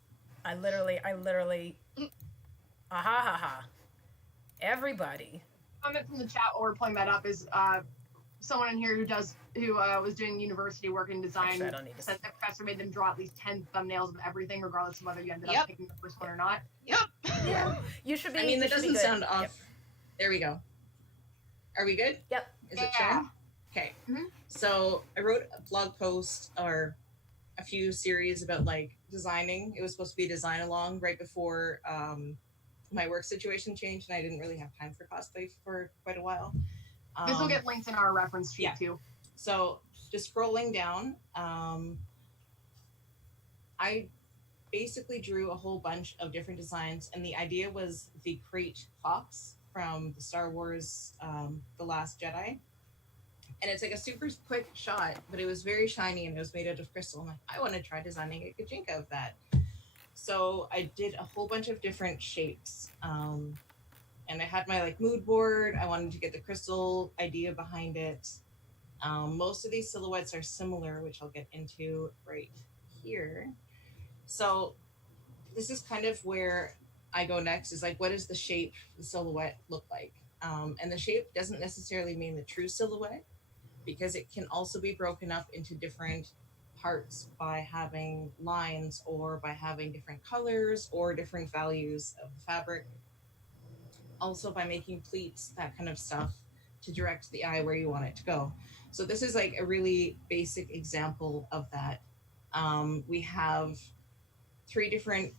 I literally, everybody. Comment from the chat while we're pulling that up is someone in here who was doing university work in design. Actually, I don't need to. Said the professor made them draw at least 10 thumbnails of everything, regardless of whether you ended up picking the first one or not. Yep. Yeah. You should be. I mean, that doesn't sound off. Yep. There we go. Are we good? Yep. Is it showing? Okay. Mm-hmm. So I wrote a blog post or a few series about like designing. It was supposed to be a design along right before my work situation changed, and I didn't really have time for cosplay for quite a while. This will get linked in our reference sheet too. So just scrolling down, I basically drew a whole bunch of different designs, and the idea was the crate fox from the Star Wars The Last Jedi. And it's like a super quick shot, but it was very shiny and it was made out of crystal. I'm like, I want to try designing a Kajinka of that. So I did a whole bunch of different shapes. And I had my like mood board. I wanted to get the crystal idea behind it. Most of these silhouettes are similar, which I'll get into right here. So this is kind of where I go next, is like, what does the shape, the silhouette look like? And the shape doesn't necessarily mean the true silhouette, because it can also be broken up into different parts by having lines or by having different colors or different values of the fabric. Also by making pleats, that kind of stuff, to direct the eye where you want it to go. So this is like a really basic example of that. We have 3 different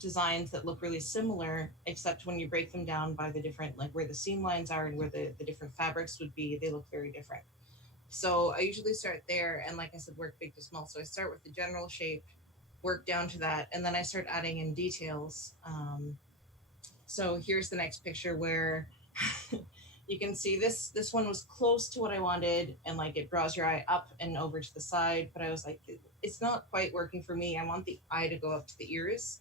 designs that look really similar, except when you break them down by the different, like where the seam lines are and where the different fabrics would be, they look very different. So I usually start there, and like I said, work big to small. So I start with the general shape, work down to that, and then I start adding in details. So here's the next picture where you can see this one was close to what I wanted, and like it draws your eye up and over to the side, but I was like, it's not quite working for me. I want the eye to go up to the ears.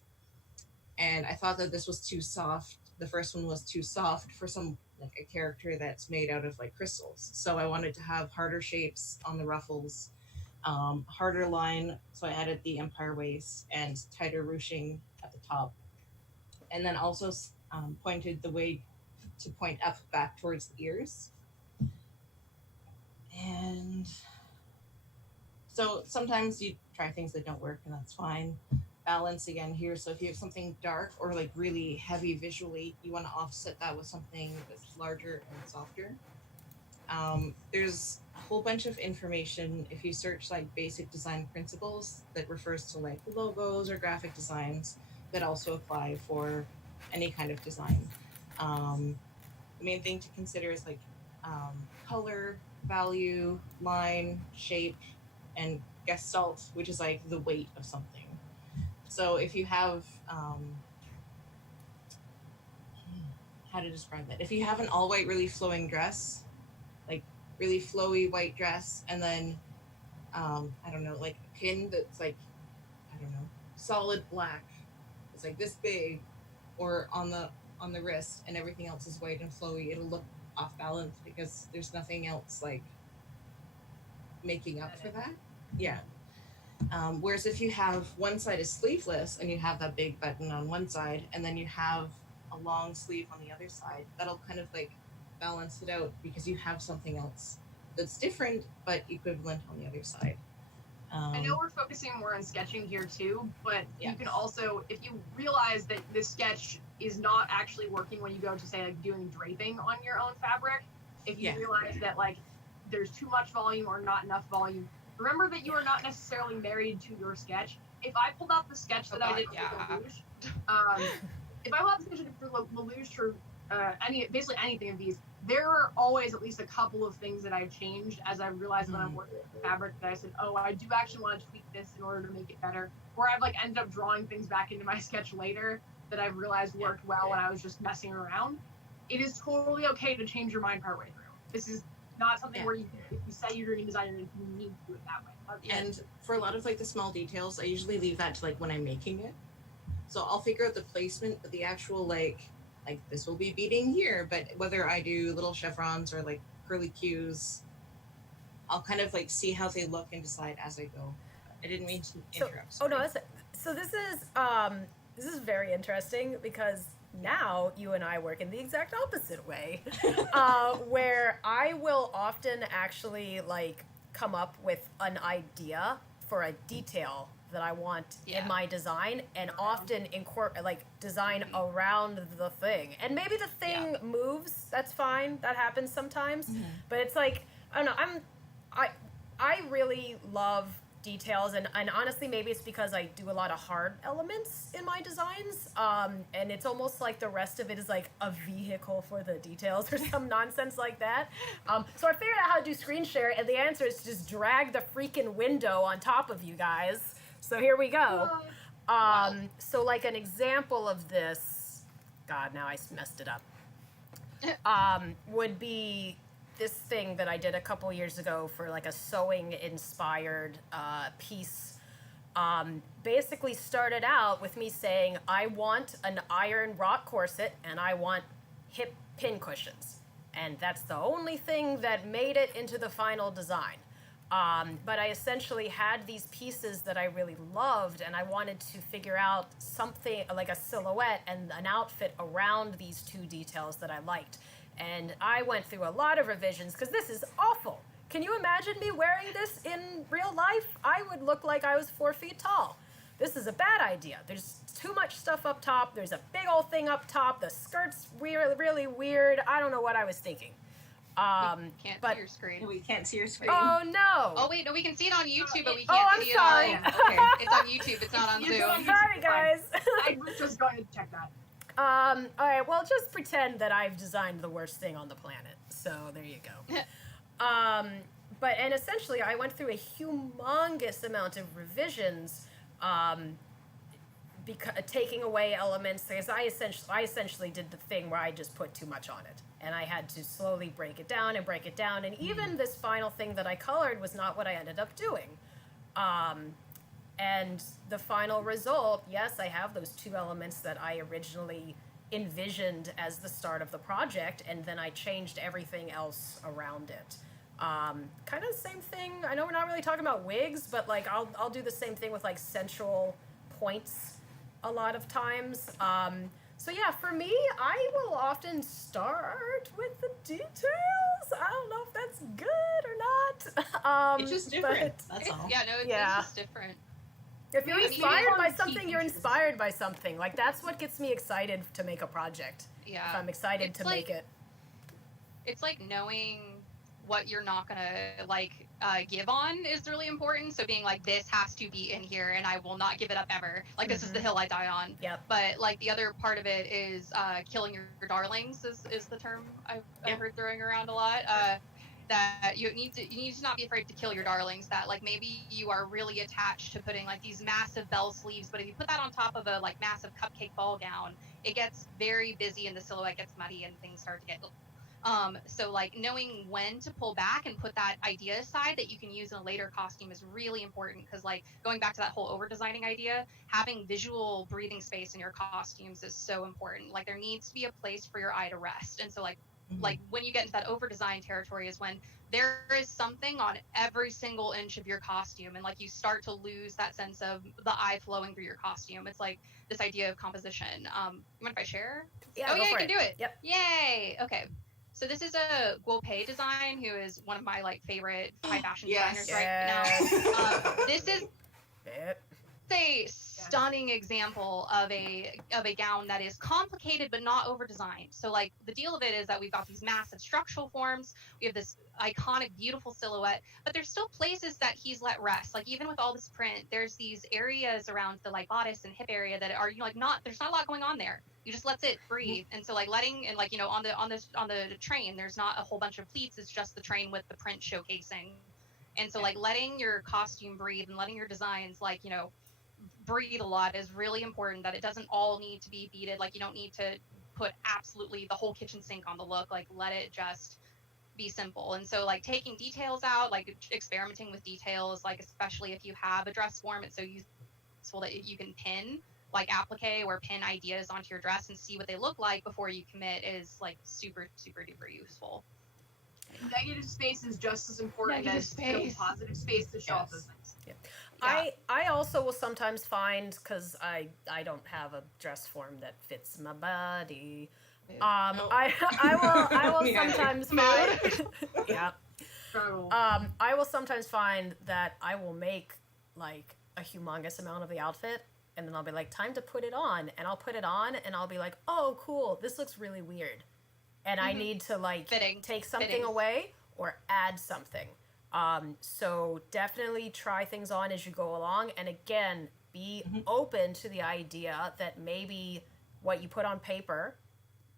And I thought that this was too soft. The first one was too soft for some, like a character that's made out of like crystals. So I wanted to have harder shapes on the ruffles, harder line. So I added the empire waist and tighter ruching at the top. And then also pointed the way to point up back towards the ears. And so sometimes you try things that don't work, and that's fine. Balance again here. So if you have something dark or like really heavy visually, you want to offset that with something that's larger and softer. There's a whole bunch of information if you search like basic design principles that refers to like logos or graphic designs that also apply for any kind of design. The main thing to consider is like color, value, line, shape, and gestalt, which is like the weight of something. So if you have, how to describe that? If you have an all white, really flowing dress, like really flowy white dress, and then, I don't know, like a pin that's like, I don't know, solid black, it's like this big, or on the wrist, and everything else is white and flowy, it'll look off balance because there's nothing else like making up for that. Yeah. Whereas if you have one side is sleeveless and you have that big button on one side and then you have a long sleeve on the other side, that'll kind of like balance it out because you have something else that's different but equivalent on the other side. I know we're focusing more on sketching here too, but yeah. You can also, if you realize that this sketch is not actually working when you go to say like doing draping on your own fabric, if you realize that like there's too much volume or not enough volume, remember that you are not necessarily married to your sketch. If I pulled out the sketch that I did for Lelouch, if I pulled out the sketch for Lelouch for basically anything of these, there are always at least a couple of things that I've changed as I've realized when I'm working with the fabric that I said, oh, I do actually want to tweak this in order to make it better. Or I've like ended up drawing things back into my sketch later that I've realized worked well when I was just messing around. It is totally okay to change your mind partway through. This is not something where you say you're doing design, you need to do it that way. And for a lot of like the small details, I usually leave that to like when I'm making it. So I'll figure out the placement, but the actual like this will be beading here, but whether I do little chevrons or like curly cues, I'll kind of like see how they look and decide as I go. I didn't mean to interrupt. So this is very interesting because now you and I work in the exact opposite way, where I will often actually like come up with an idea for a detail that I want in my design, and often design around the thing. And maybe the thing moves, that's fine, that happens sometimes. But it's like, I don't know, I really love details, and honestly maybe it's because I do a lot of hard elements in my designs, and it's almost like the rest of it is like a vehicle for the details or some nonsense like that. So I figured out how to do screen share, and the answer is to just drag the freaking window on top of you guys. So here we go. Wow. So like an example of this, God, now I messed it up. Would be this thing that I did a couple years ago for like a sewing inspired piece. Basically started out with me saying I want an iron rock corset and I want hip pin cushions, and that's the only thing that made it into the final design. But I essentially had these pieces that I really loved, and I wanted to figure out something like a silhouette and an outfit around these two details that I liked. And I went through a lot of revisions because this is awful. Can you imagine me wearing this in real life? I would look like I was 4 feet tall. This is a bad idea. There's too much stuff up top. There's a big old thing up top. The skirt's weird, really weird. I don't know what I was thinking. Can't but see your screen. We can't see your screen. oh no! Oh wait, no, we can see it on YouTube, but we Oh, can't I'm see sorry. it on. Okay. It's on YouTube. It's not on You're Zoom. doing- Sorry, guys. I was just going to check that. All right. Well, just pretend that I've designed the worst thing on the planet. So there you go. And essentially, I went through a humongous amount of revisions, taking away elements because I essentially did the thing where I just put too much on it, and I had to slowly break it down, and even this final thing that I colored was not what I ended up doing. And the final result, yes, I have those two elements that I originally envisioned as the start of the project, and then I changed everything else around it. Kind of the same thing. I know we're not really talking about wigs, but like I'll do the same thing with like central points a lot of times. So yeah, for me, I will often start with the details. I don't know if that's good or not. It's just different. That's all. Yeah, no, it's Yeah. just different. If you're Maybe inspired more by key something, you're features. inspired by something. Like that's what gets me excited to make a project. Yeah. If I'm excited It's to like- make it. It's like knowing what you're not gonna give on is really important. So being like, this has to be in here, and I will not give it up ever. Like this is the hill I die on. Yep. But like the other part of it is killing your darlings is the term I've heard throwing around a lot. That you need to not be afraid to kill your darlings. That like maybe you are really attached to putting like these massive bell sleeves, but if you put that on top of a like massive cupcake ball gown, it gets very busy and the silhouette gets muddy and things start to get. So like knowing when to pull back and put that idea aside that you can use in a later costume is really important, because like going back to that whole over designing idea, having visual breathing space in your costumes is so important. Like there needs to be a place for your eye to rest. And so like when you get into that over design territory is when there is something on every single inch of your costume, and like you start to lose that sense of the eye flowing through your costume. It's like this idea of composition. You mind if I share? Yeah, Oh go yeah, for I can do it. Yep. Yay. Okay. So this is a Guopei design, who is one of my like favorite high fashion designers right now. This is Yep. a stunning example of a gown that is complicated but not over designed. So like the deal of it is that we've got these massive structural forms, we have this iconic beautiful silhouette, but there's still places that he's let rest. Like even with all this print, there's these areas around the like bodice and hip area that are like not, there's not a lot going on there. You just lets it breathe. And so like letting, and like on the train, there's not a whole bunch of pleats, it's just the train with the print showcasing. And so like letting your costume breathe and letting your designs breathe a lot is really important. That it doesn't all need to be beaded. Like you don't need to put absolutely the whole kitchen sink on the look. Like let it just be simple. And so like taking details out, like experimenting with details, like especially if you have a dress form, it's so useful that you can pin like applique or pin ideas onto your dress and see what they look like before you commit is like super super duper useful. Negative space is just as important Negative as space. positive space to show off those things. I also will sometimes find, because I don't have a dress form that fits my body. I will Yeah. sometimes find yeah. Struggle. I will sometimes find that I will make like a humongous amount of the outfit, and then I'll be like, time to put it on, and I'll put it on, and I'll be like, oh cool, this looks really weird, and I need to like take something away or add something. So definitely try things on as you go along, and again, be open to the idea that maybe what you put on paper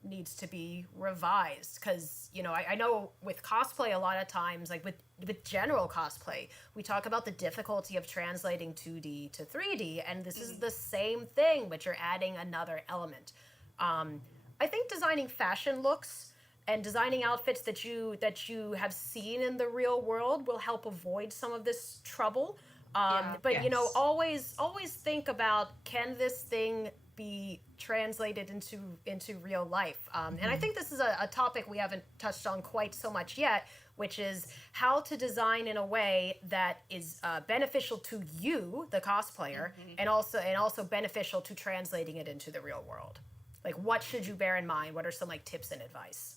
needs to be revised, because I know with cosplay a lot of times, like with with general cosplay. We talk about the difficulty of translating 2D to 3D, and this is the same thing, but you're adding another element. I think designing fashion looks and designing outfits that you have seen in the real world will help avoid some of this trouble. But you know, Yes. always think about, can this thing be translated into real life? And I think this is a topic we haven't touched on quite so much yet, which is how to design in a way that is beneficial to you, the cosplayer, and also beneficial to translating it into the real world. Like, what should you bear in mind? What are some like tips and advice?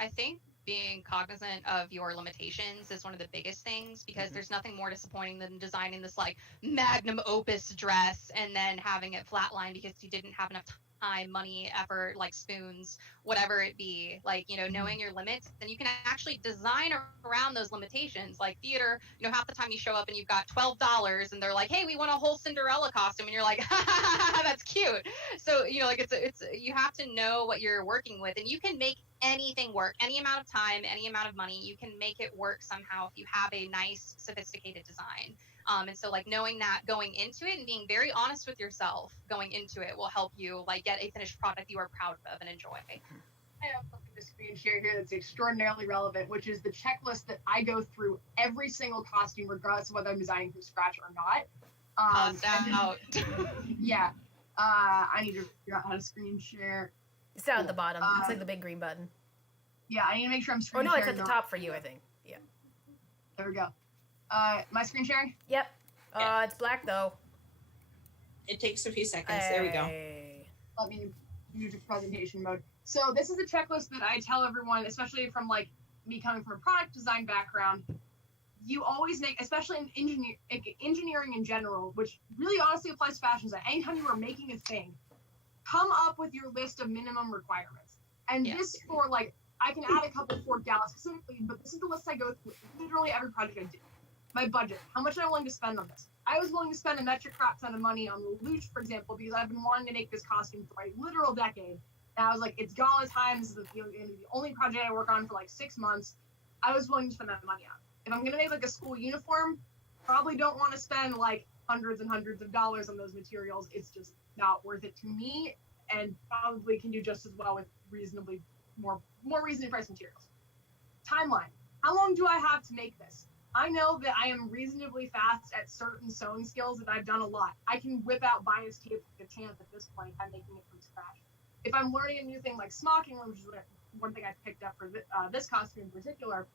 I think being cognizant of your limitations is one of the biggest things, because there's nothing more disappointing than designing this like magnum opus dress and then having it flatline because you didn't have enough time, money, effort, like spoons, whatever it be. Like, you know, knowing your limits, then you can actually design around those limitations. Like theater, you know, half the time you show up and you've got $12 and they're like, hey, we want a whole Cinderella costume, and you're like, ha ha ha, that's cute. So, you know, like it's you have to know what you're working with, and you can make anything work, any amount of time, any amount of money. You can make it work somehow if you have a nice, sophisticated design. And so like knowing that going into it and being very honest with yourself going into it will help you like get a finished product you are proud of and enjoy. I have something to screen share here that's extraordinarily relevant, which is the checklist that I go through every single costume, regardless of whether I'm designing from scratch or not. Out. Yeah. I need to figure out how to screen share. It's down at the bottom. It's like the big green button. Yeah, I need to make sure I'm Oh screen no, sharing. it's at the top for you, I think. Yeah. There we go. My screen sharing? Yep. Yeah. It's black though. It takes a few seconds. There we go. Hey. Let me use the presentation mode. So this is a checklist that I tell everyone, especially from like me coming from a product design background. You always make, especially in engineering in general, which really honestly applies to fashion design. Anytime you are making a thing, come up with your list of minimum requirements. And this for like, I can add a couple for Gala specifically, but this is the list I go through literally every project I do. My budget, how much am I willing to spend on this? I was willing to spend a metric crap ton of money on Lelouch, for example, because I've been wanting to make this costume for a literal decade. And I was like, it's Gala time. This is the only project I work on for like 6 months. I was willing to spend that money on. If I'm gonna make like a school uniform, probably don't want to spend like hundreds and hundreds of dollars on those materials. It's just not worth it to me, and probably can do just as well with reasonably more reasonably priced materials. Timeline. How long do I have to make this? I know that I am reasonably fast at certain sewing skills that I've done a lot. I can whip out bias tape like a champ at this point. I'm making it from scratch. If I'm learning a new thing like smocking, which is one thing I picked up for this costume in particular,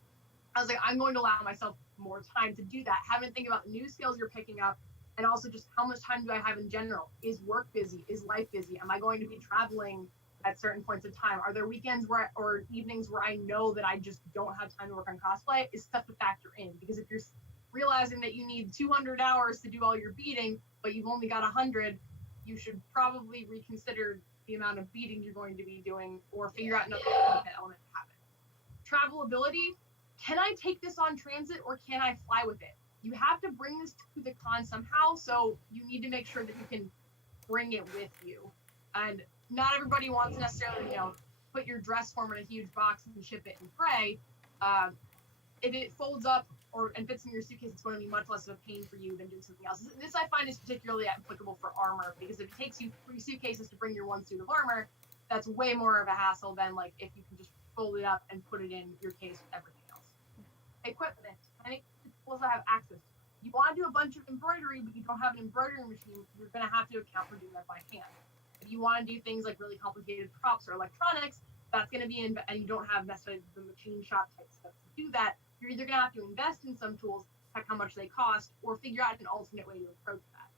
I was like, I'm going to allow myself more time to do that. Having to think about new skills you're picking up, and also just how much time do I have in general? Is work busy? Is life busy? Am I going to be traveling at certain points of time? Are there weekends or evenings where I know that I just don't have time to work on cosplay? Is stuff to factor in, because if you're realizing that you need 200 hours to do all your beading, but you've only got 100, you should probably reconsider the amount of beading you're going to be doing, or figure out another element to have it. Travelability. Can I take this on transit, or can I fly with it? You have to bring this to the con somehow, so you need to make sure that you can bring it with you. And not everybody wants to necessarily, put your dress form in a huge box and ship it and pray. If it folds up and fits in your suitcase, it's going to be much less of a pain for you than doing something else. This I find is particularly applicable for armor, because if it takes you 3 suitcases to bring your 1 suit of armor, that's way more of a hassle than like if you can just fold it up and put it in your case with everything else. Equipment. I think people also have access. You want to do a bunch of embroidery, but you don't have an embroidery machine, you're going to have to account for doing that by hand. If you want to do things like really complicated props or electronics, that's going to be and you don't have necessarily the machine shop type stuff to do that. You're either going to have to invest in some tools, check how much they cost, or figure out an alternate way to approach that.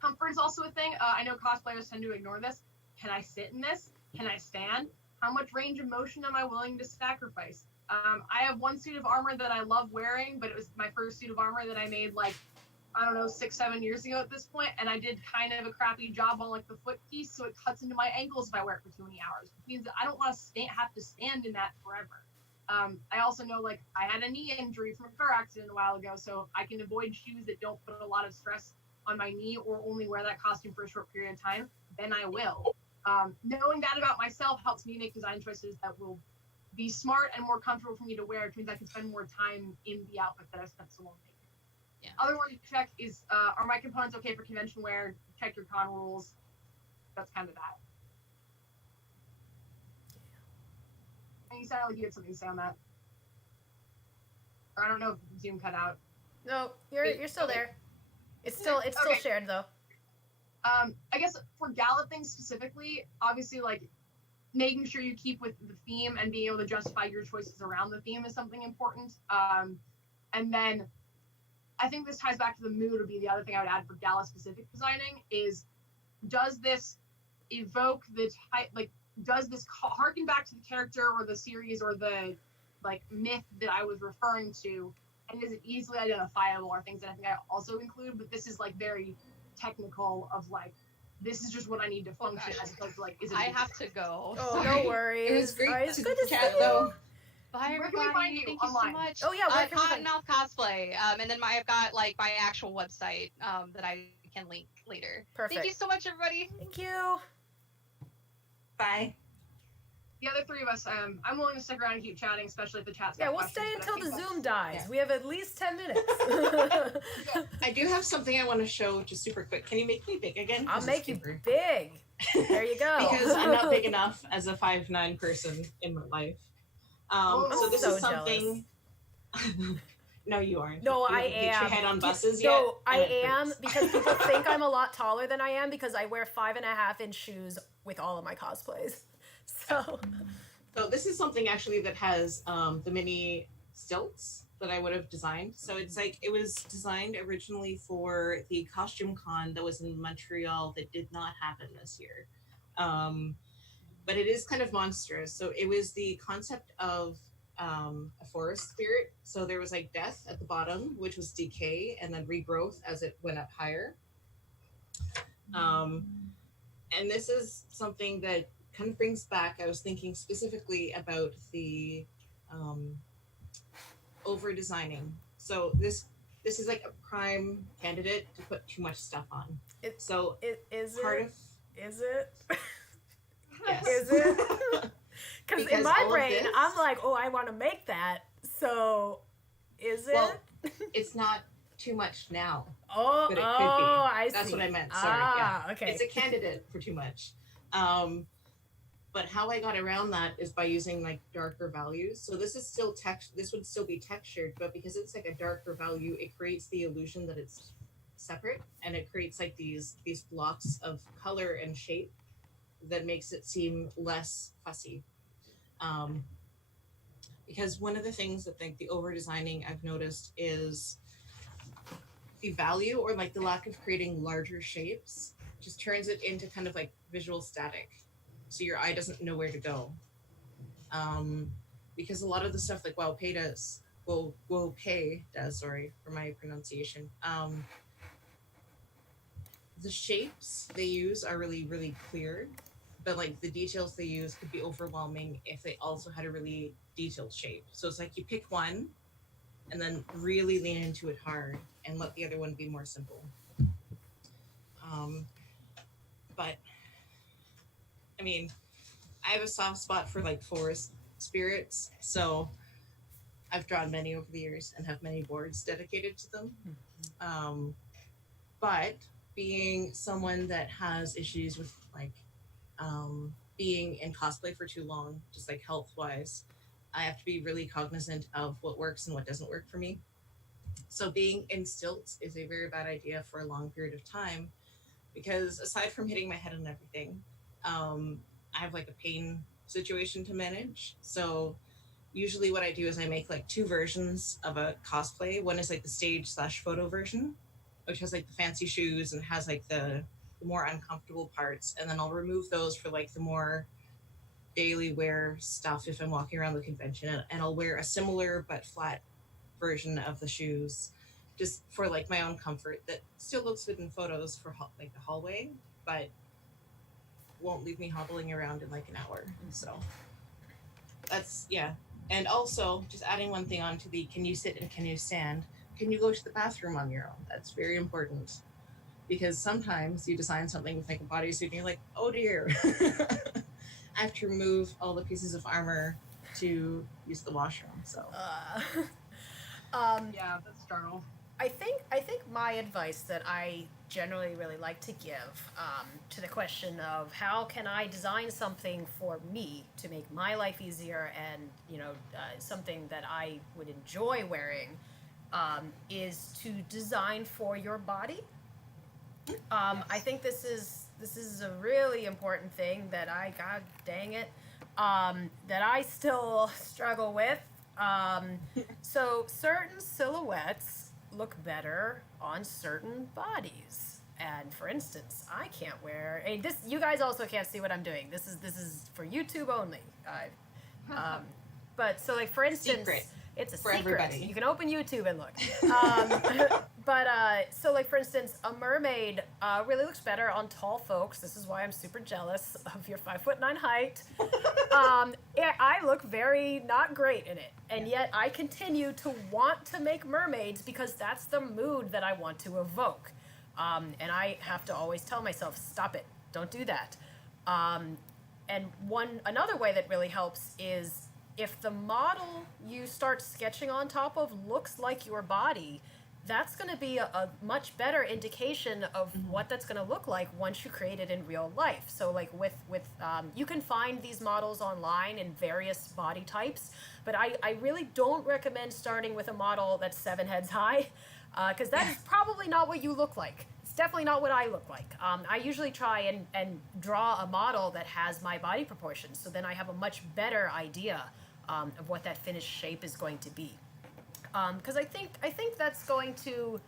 Comfort is also a thing. I know cosplayers tend to ignore this. Can I sit in this? Can I stand? How much range of motion am I willing to sacrifice? I have 1 suit of armor that I love wearing, but it was my first suit of armor that I made 6-7 years ago at this point, and I did kind of a crappy job on the foot piece, so it cuts into my ankles if I wear it for too many hours, which means that I don't want to have to stand in that forever. I also know I had a knee injury from a car accident a while ago, so I can avoid shoes that don't put a lot of stress on my knee or only wear that costume for a short period of time, then I will. Knowing that about myself helps me make design choices that will be smart and more comfortable for me to wear, which means I can spend more time in the outfit that I spent so long making. Yeah. Other one to check is, are my components okay for convention wear? Check your con rules. That's kind of that. And you sounded like you had something to say on that. Or I don't know if Zoom cut out. No, you're still Okay. there. It's still Okay. shared though. I guess for gala things specifically, obviously like making sure you keep with the theme and being able to justify your choices around the theme is something important. And then I think this ties back to the mood would be the other thing I would add for gala specific designing is, does this evoke the type, like, does this harken back to the character or the series or the like myth that I was referring to, and is it easily identifiable are things that I think I also include, but this is like very technical of like, this is just what I need to function as opposed to like, is it I have to go. Oh, Sorry. no worries. It was great Alright, it's to good to see chat, you. though. Bye, Where can we everybody. find you Thank you so online? much. Oh, yeah, where can we find- Cottonmouth Cosplay. And then I've got like my actual website that I can link later. Perfect. Thank you so much, everybody. Thank you. Bye. The other three of us, I'm willing to stick around and keep chatting, especially if the chat's got Yeah, we'll questions, stay but I until think the that's- Zoom dies. yeah. We have at least 10 minutes. I do have something I want to show just super quick. Can you make me big again? I'll 'Cause make it's you super. big. There you go. Because I'm not big enough as a 5'9" person in my life. I'm So this so is something. No, you aren't. No, You I haven't hit am. your head on buses No, yet. I and it am hurts. because people think I'm a lot taller than I am because I wear 5.5-inch shoes with all of my cosplays. So So this is something actually that has the mini stilts that I would have designed. So it's like it was designed originally for the costume con that was in Montreal that did not happen this year. But it is kind of monstrous. So it was the concept of a forest spirit. So there was like death at the bottom, which was decay, and then regrowth as it went up higher. And this is something that kind of brings back, I was thinking specifically about the over designing. So this is like a prime candidate to put too much stuff on. So is part it? of Is it? yes. Is it? Because in Because my all of brain, this- I'm like, oh, I want to make that. So, is it? Well, it's not too much now. oh, but it could be. I see. That's what I meant. Sorry. Yeah. Okay. It's a candidate for too much. But how I got around that is by using like darker values. So this is still this would still be textured, but because it's like a darker value, it creates the illusion that it's separate, and it creates like these blocks of color and shape that makes it seem less fussy. Because one of the things that like the over designing I've noticed is the value or like the lack of creating larger shapes just turns it into kind of like visual static. So your eye doesn't know where to go. Because a lot of the stuff like Wowpay does, sorry for my pronunciation. The shapes they use are really, really clear, but like the details they use could be overwhelming if they also had a really detailed shape. So it's like you pick one and then really lean into it hard and let the other one be more simple. But I mean, I have a soft spot for like forest spirits, so I've drawn many over the years and have many boards dedicated to them. But being someone that has issues with like being in cosplay for too long, just like health wise, I have to be really cognizant of what works and what doesn't work for me. So being in stilts is a very bad idea for a long period of time, because aside from hitting my head and everything, I have like a pain situation to manage. So usually what I do is I make like two versions of a cosplay. One is like the stage/photo version, which has like the fancy shoes and has like the more uncomfortable parts. And then I'll remove those for like the more daily wear stuff if I'm walking around the convention. And I'll wear a similar but flat version of the shoes just for like my own comfort that still looks good in photos for like the hallway, but won't leave me hobbling around in like an hour. So that's, yeah. And also just adding one thing onto the can you sit and can you stand, can you go to the bathroom on your own? That's very important, because sometimes you design something with like a bodysuit and you're like, oh dear, I have to remove all the pieces of armor to use the washroom. So Yeah, that's a struggle. I think my advice that I generally really like to give to the question of how can I design something for me to make my life easier and something that I would enjoy wearing is to design for your body. I think this is a really important thing that God dang it, that I still struggle with. So certain silhouettes look better on certain bodies. And for instance, I can't wear this. You guys also can't see what I'm doing. This is for YouTube only. But so like for instance, Secret. It's a For secret. everybody. You can open YouTube and look. But so like for instance, a mermaid really looks better on tall folks. This is why I'm super jealous of your 5'9" height. I look very not great in it, and yet I continue to want to make mermaids because that's the mood that I want to evoke. And I have to always tell myself, stop it, don't do that. And another way that really helps is if the model you start sketching on top of looks like your body, that's going to be a much better indication of what that's going to look like once you create it in real life. So like with you can find these models online in various body types, but I really don't recommend starting with a model that's 7 heads high, because that is probably not what you look like. It's definitely not what I look like. I usually try and draw a model that has my body proportions, so then I have a much better idea of what that finished shape is going to be. Because I think that's going to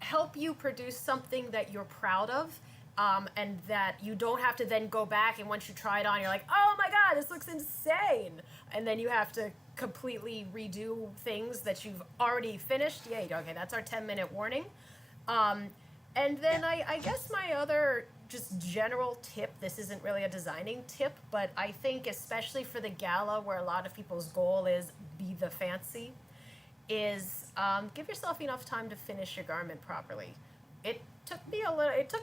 help you produce something that you're proud of, and that you don't have to then go back and once you try it on, you're like, oh my god, this looks insane, and then you have to completely redo things that you've already finished. Yay, okay, that's our 10-minute warning. And then I guess my other just general tip, this isn't really a designing tip, but I think especially for the gala where a lot of people's goal is be the fancy, is give yourself enough time to finish your garment properly. It took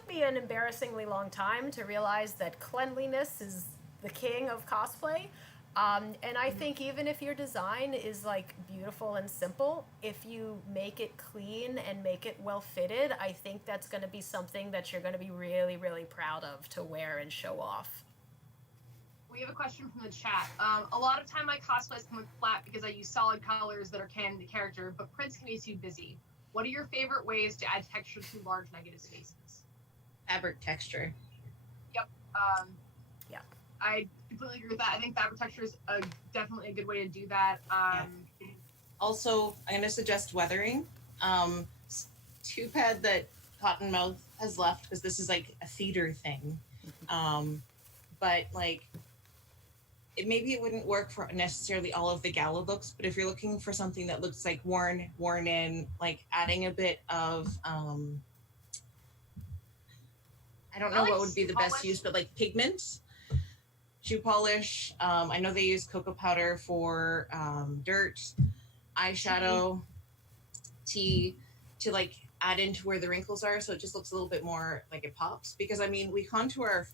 me an embarrassingly long time to realize that cleanliness is the king of cosplay. And I think even if your design is like beautiful and simple, if you make it clean and make it well fitted, I think that's going to be something that you're going to be really, really proud of to wear and show off. We have a question from the chat. A lot of time my cosplays come with flat because I use solid colors that are canon to character, but prints can be too busy. What are your favorite ways to add texture to large negative spaces? fabric texture. Yep. Yeah. I completely agree with that. I think fabric texture is definitely a good way to do that. Also, I'm going to suggest weathering. Too bad that Cottonmouth has left because this is like a theater thing. But like, maybe it wouldn't work for necessarily all of the gala looks, but if you're looking for something that looks like worn in, like adding a bit of, I don't know what would be the best use, but like pigment, shoe polish. I know they use cocoa powder for dirt, eyeshadow, tea to like add into where the wrinkles are, so it just looks a little bit more like it pops. Because I mean, we contour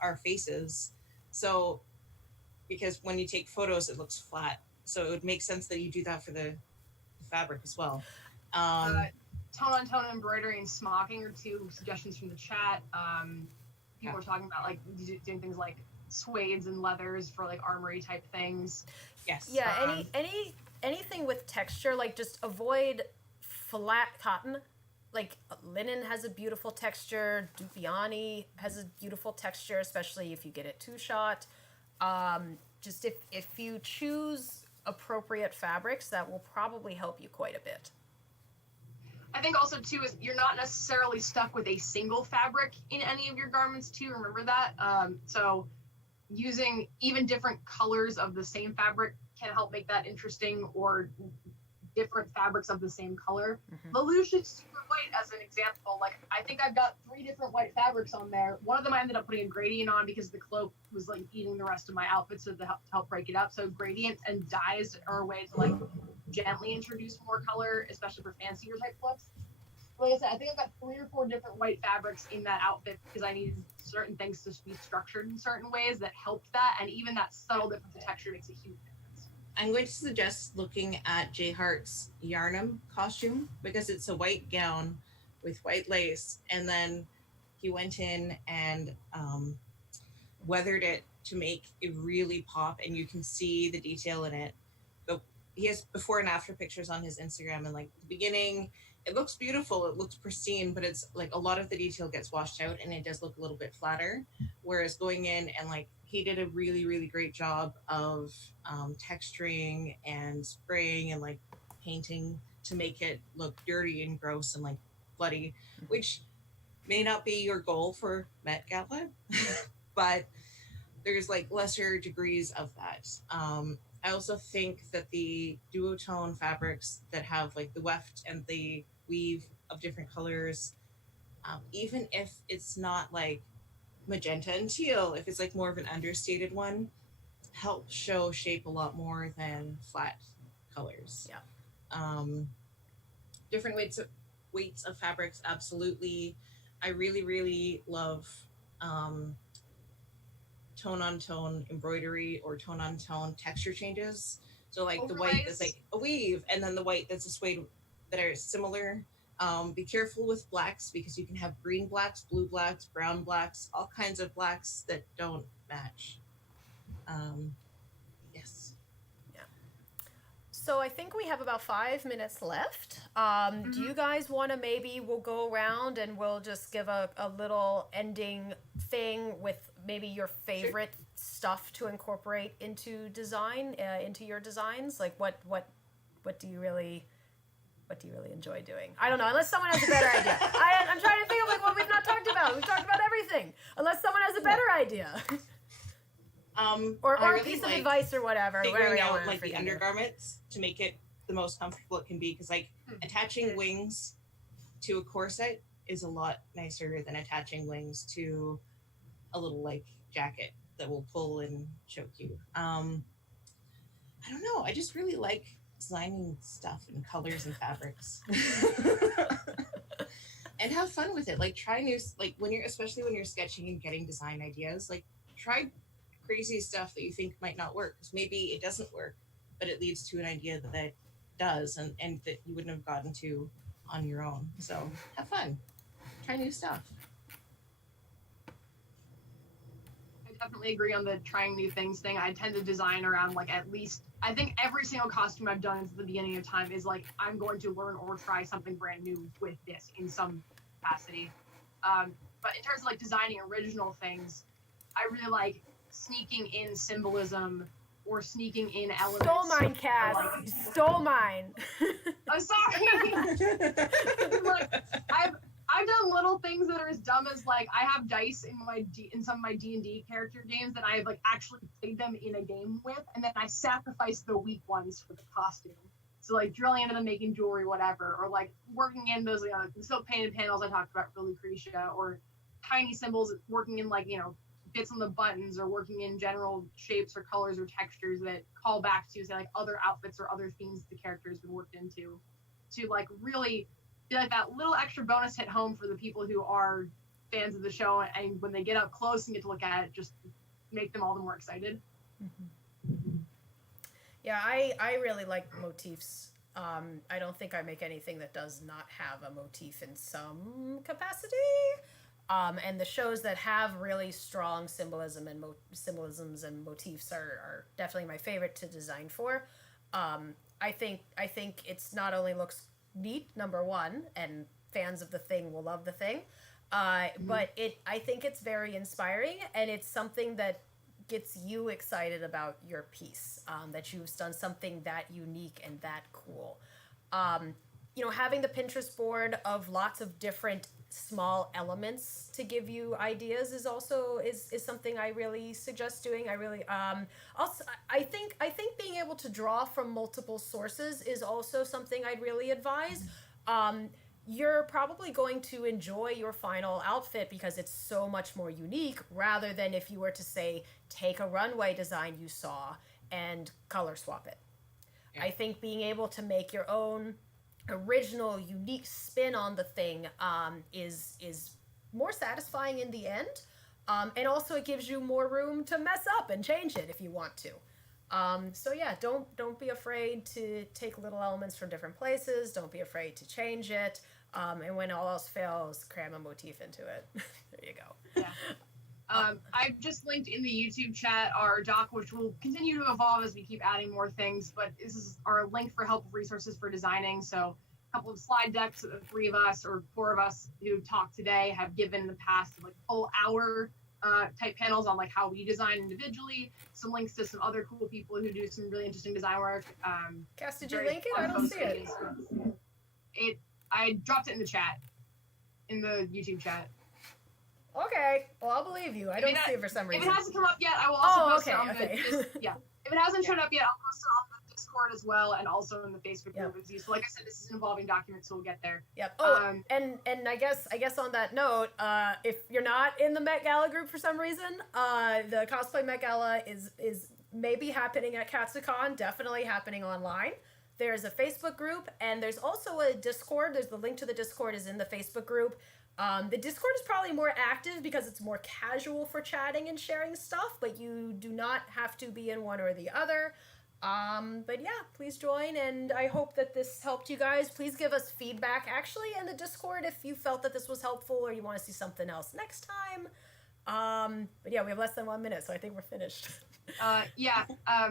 our faces, so because when you take photos, it looks flat. So it would make sense that you do that for the fabric as well. Tone-on-tone embroidery and smocking are two suggestions from the chat. People are talking about like doing things like suedes and leathers for like armory type things. Yes. Yeah, anything with texture, like just avoid flat cotton. Like linen has a beautiful texture, Dupiani has a beautiful texture, especially if you get it two-shot. Just if you choose appropriate fabrics, that will probably help you quite a bit. I think also too is you're not necessarily stuck with a single fabric in any of your garments too. Remember that. So using even different colors of the same fabric can help make that interesting, or different fabrics of the same color. Volusia super white as an example. Like I think I've got 3 different white fabrics on there. One of them I ended up putting a gradient on because the cloak was like eating the rest of my outfit, so to help break it up. So gradients and dyes are a way to like gently introduce more color, especially for fancier type looks. like I said, I think I've got 3 or 4 different white fabrics in that outfit because I needed certain things to be structured in certain ways that helped that, and even that subtle difference in texture makes a huge difference. I'm going to suggest looking at J Hart's Yarnum costume because it's a white gown with white lace, and then he went in and weathered it to make it really pop, and you can see the detail in it. But he has before and after pictures on his Instagram, and like the beginning, it looks beautiful, it looks pristine, but it's like a lot of the detail gets washed out, and it does look a little bit flatter. Whereas going in and like he did a really really great job of texturing and spraying and like painting to make it look dirty and gross and like bloody, which may not be your goal for Met Gala, but there's like lesser degrees of that. I also think that the duotone fabrics that have like the weft and the weave of different colors, even if it's not like magenta and teal, if it's like more of an understated one, help show shape a lot more than flat colors. Yeah. Different weights of fabrics, absolutely. I really really love tone on tone embroidery or tone on tone texture changes. So like the white that's like a weave, and then the white that's a suede that are similar. Be careful with blacks because you can have green blacks, blue blacks, brown blacks, all kinds of blacks that don't match. Yes. So I think we have about 5 minutes left. Do you guys want to maybe we'll go around and we'll just give a little ending thing with maybe your favorite stuff to incorporate into design, into your designs? Like what do you really enjoy doing? I don't know, unless someone has a better idea. I'm trying to think of like what we've not talked about. We've talked about everything. Unless someone has a better idea. Or really a piece of advice or whatever. Figuring out like the undergarments to make it the most comfortable it can be, because like attaching wings to a corset is a lot nicer than attaching wings to a little like jacket that will pull and choke you. I don't know. I just really like designing stuff and colors and fabrics. And have fun with it. Like try new, like especially when you're sketching and getting design ideas, like try crazy stuff that you think might not work, because maybe it doesn't work, but it leads to an idea that does, and that you wouldn't have gotten to on your own. So have fun, try new stuff. I definitely agree on the trying new things thing. I tend to design around like at least, I think every single costume I've done at the beginning of time is like I'm going to learn or try something brand new with this in some capacity. But in terms of like designing original things, I really like sneaking in symbolism or sneaking in elements. Stole mine, Cass. Like, stole mine. I'm sorry. Like I've done little things that are as dumb as like I have dice in some of my D&D character games that I've like actually played them in a game with, and then I sacrifice the weak ones for the costume. So like drilling into them, making jewelry, whatever, or like working in those the silk painted panels I talked about for Lucretia, or tiny symbols, working in like bits on the buttons, or working in general shapes or colors or textures that call back to say like other outfits or other themes the character has been worked into, to like really be like that little extra bonus hit home for the people who are fans of the show, and when they get up close and get to look at it, just make them all the more excited. Yeah, I really like motifs. I don't think I make anything that does not have a motif in some capacity. And the shows that have really strong symbolisms and motifs are definitely my favorite to design for. I think it's not only looks neat, number one, and fans of the thing will love the thing, but I think it's very inspiring, and it's something that gets you excited about your piece, that you've done something that unique and that cool. Having the Pinterest board of lots of different small elements to give you ideas is also is something I really suggest doing. I really also I think being able to draw from multiple sources is also something I'd really advise. You're probably going to enjoy your final outfit because it's so much more unique, rather than if you were to say take a runway design you saw and color swap it. Yeah. I think being able to make your own original, unique spin on the thing is more satisfying in the end. And also it gives you more room to mess up and change it if you want to. So yeah, don't be afraid to take little elements from different places. Don't be afraid to change it. And when all else fails, cram a motif into it. There you go. Yeah. I've just linked in the YouTube chat our doc, which will continue to evolve as we keep adding more things, but this is our link for help resources for designing. So a couple of slide decks that the 3 of us or 4 of us who talked today have given in the past, like full hour type panels on like how we design individually, some links to some other cool people who do some really interesting design work. Cass, did you link it? I don't see it. I dropped it in the chat, in the YouTube chat. Okay, well, I'll believe you. I don't see it for some reason. If it hasn't come up yet, I will also post it on okay. yeah. If it hasn't shown up yet, I'll post it on the Discord as well, and also in the Facebook group with you. So, like I said, this is an evolving document, so we'll get there. Yep. Oh, and I guess on that note, if you're not in the Met Gala group for some reason, the Cosplay Met Gala is maybe happening at Katsucon, definitely happening online. There's a Facebook group, and there's also a Discord. There's the link to the Discord is in the Facebook group. The Discord is probably more active because it's more casual for chatting and sharing stuff, but you do not have to be in one or the other. But yeah, please join, and I hope that this helped you guys. Please give us feedback, actually, in the Discord if you felt that this was helpful or you want to see something else next time. But yeah, we have less than 1 minute, so I think we're finished. I'm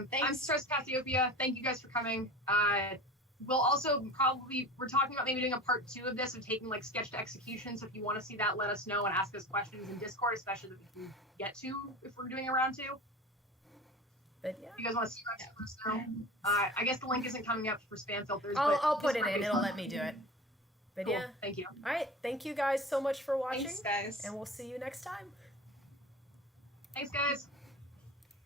Starsofcassiopeia. Thank you guys for coming. We'll also we're talking about maybe doing a part 2 of this of taking like sketch to execution. So if you want to see that, let us know and ask us questions in Discord, especially that we can get to if we're doing a round 2. But yeah. If you guys want to see us, let us know. I guess the link isn't coming up for spam filters. I'll put it in. It'll let me do it. But cool. yeah. Thank you. All right. Thank you guys so much for watching. Thanks, guys. And we'll see you next time. Thanks, guys.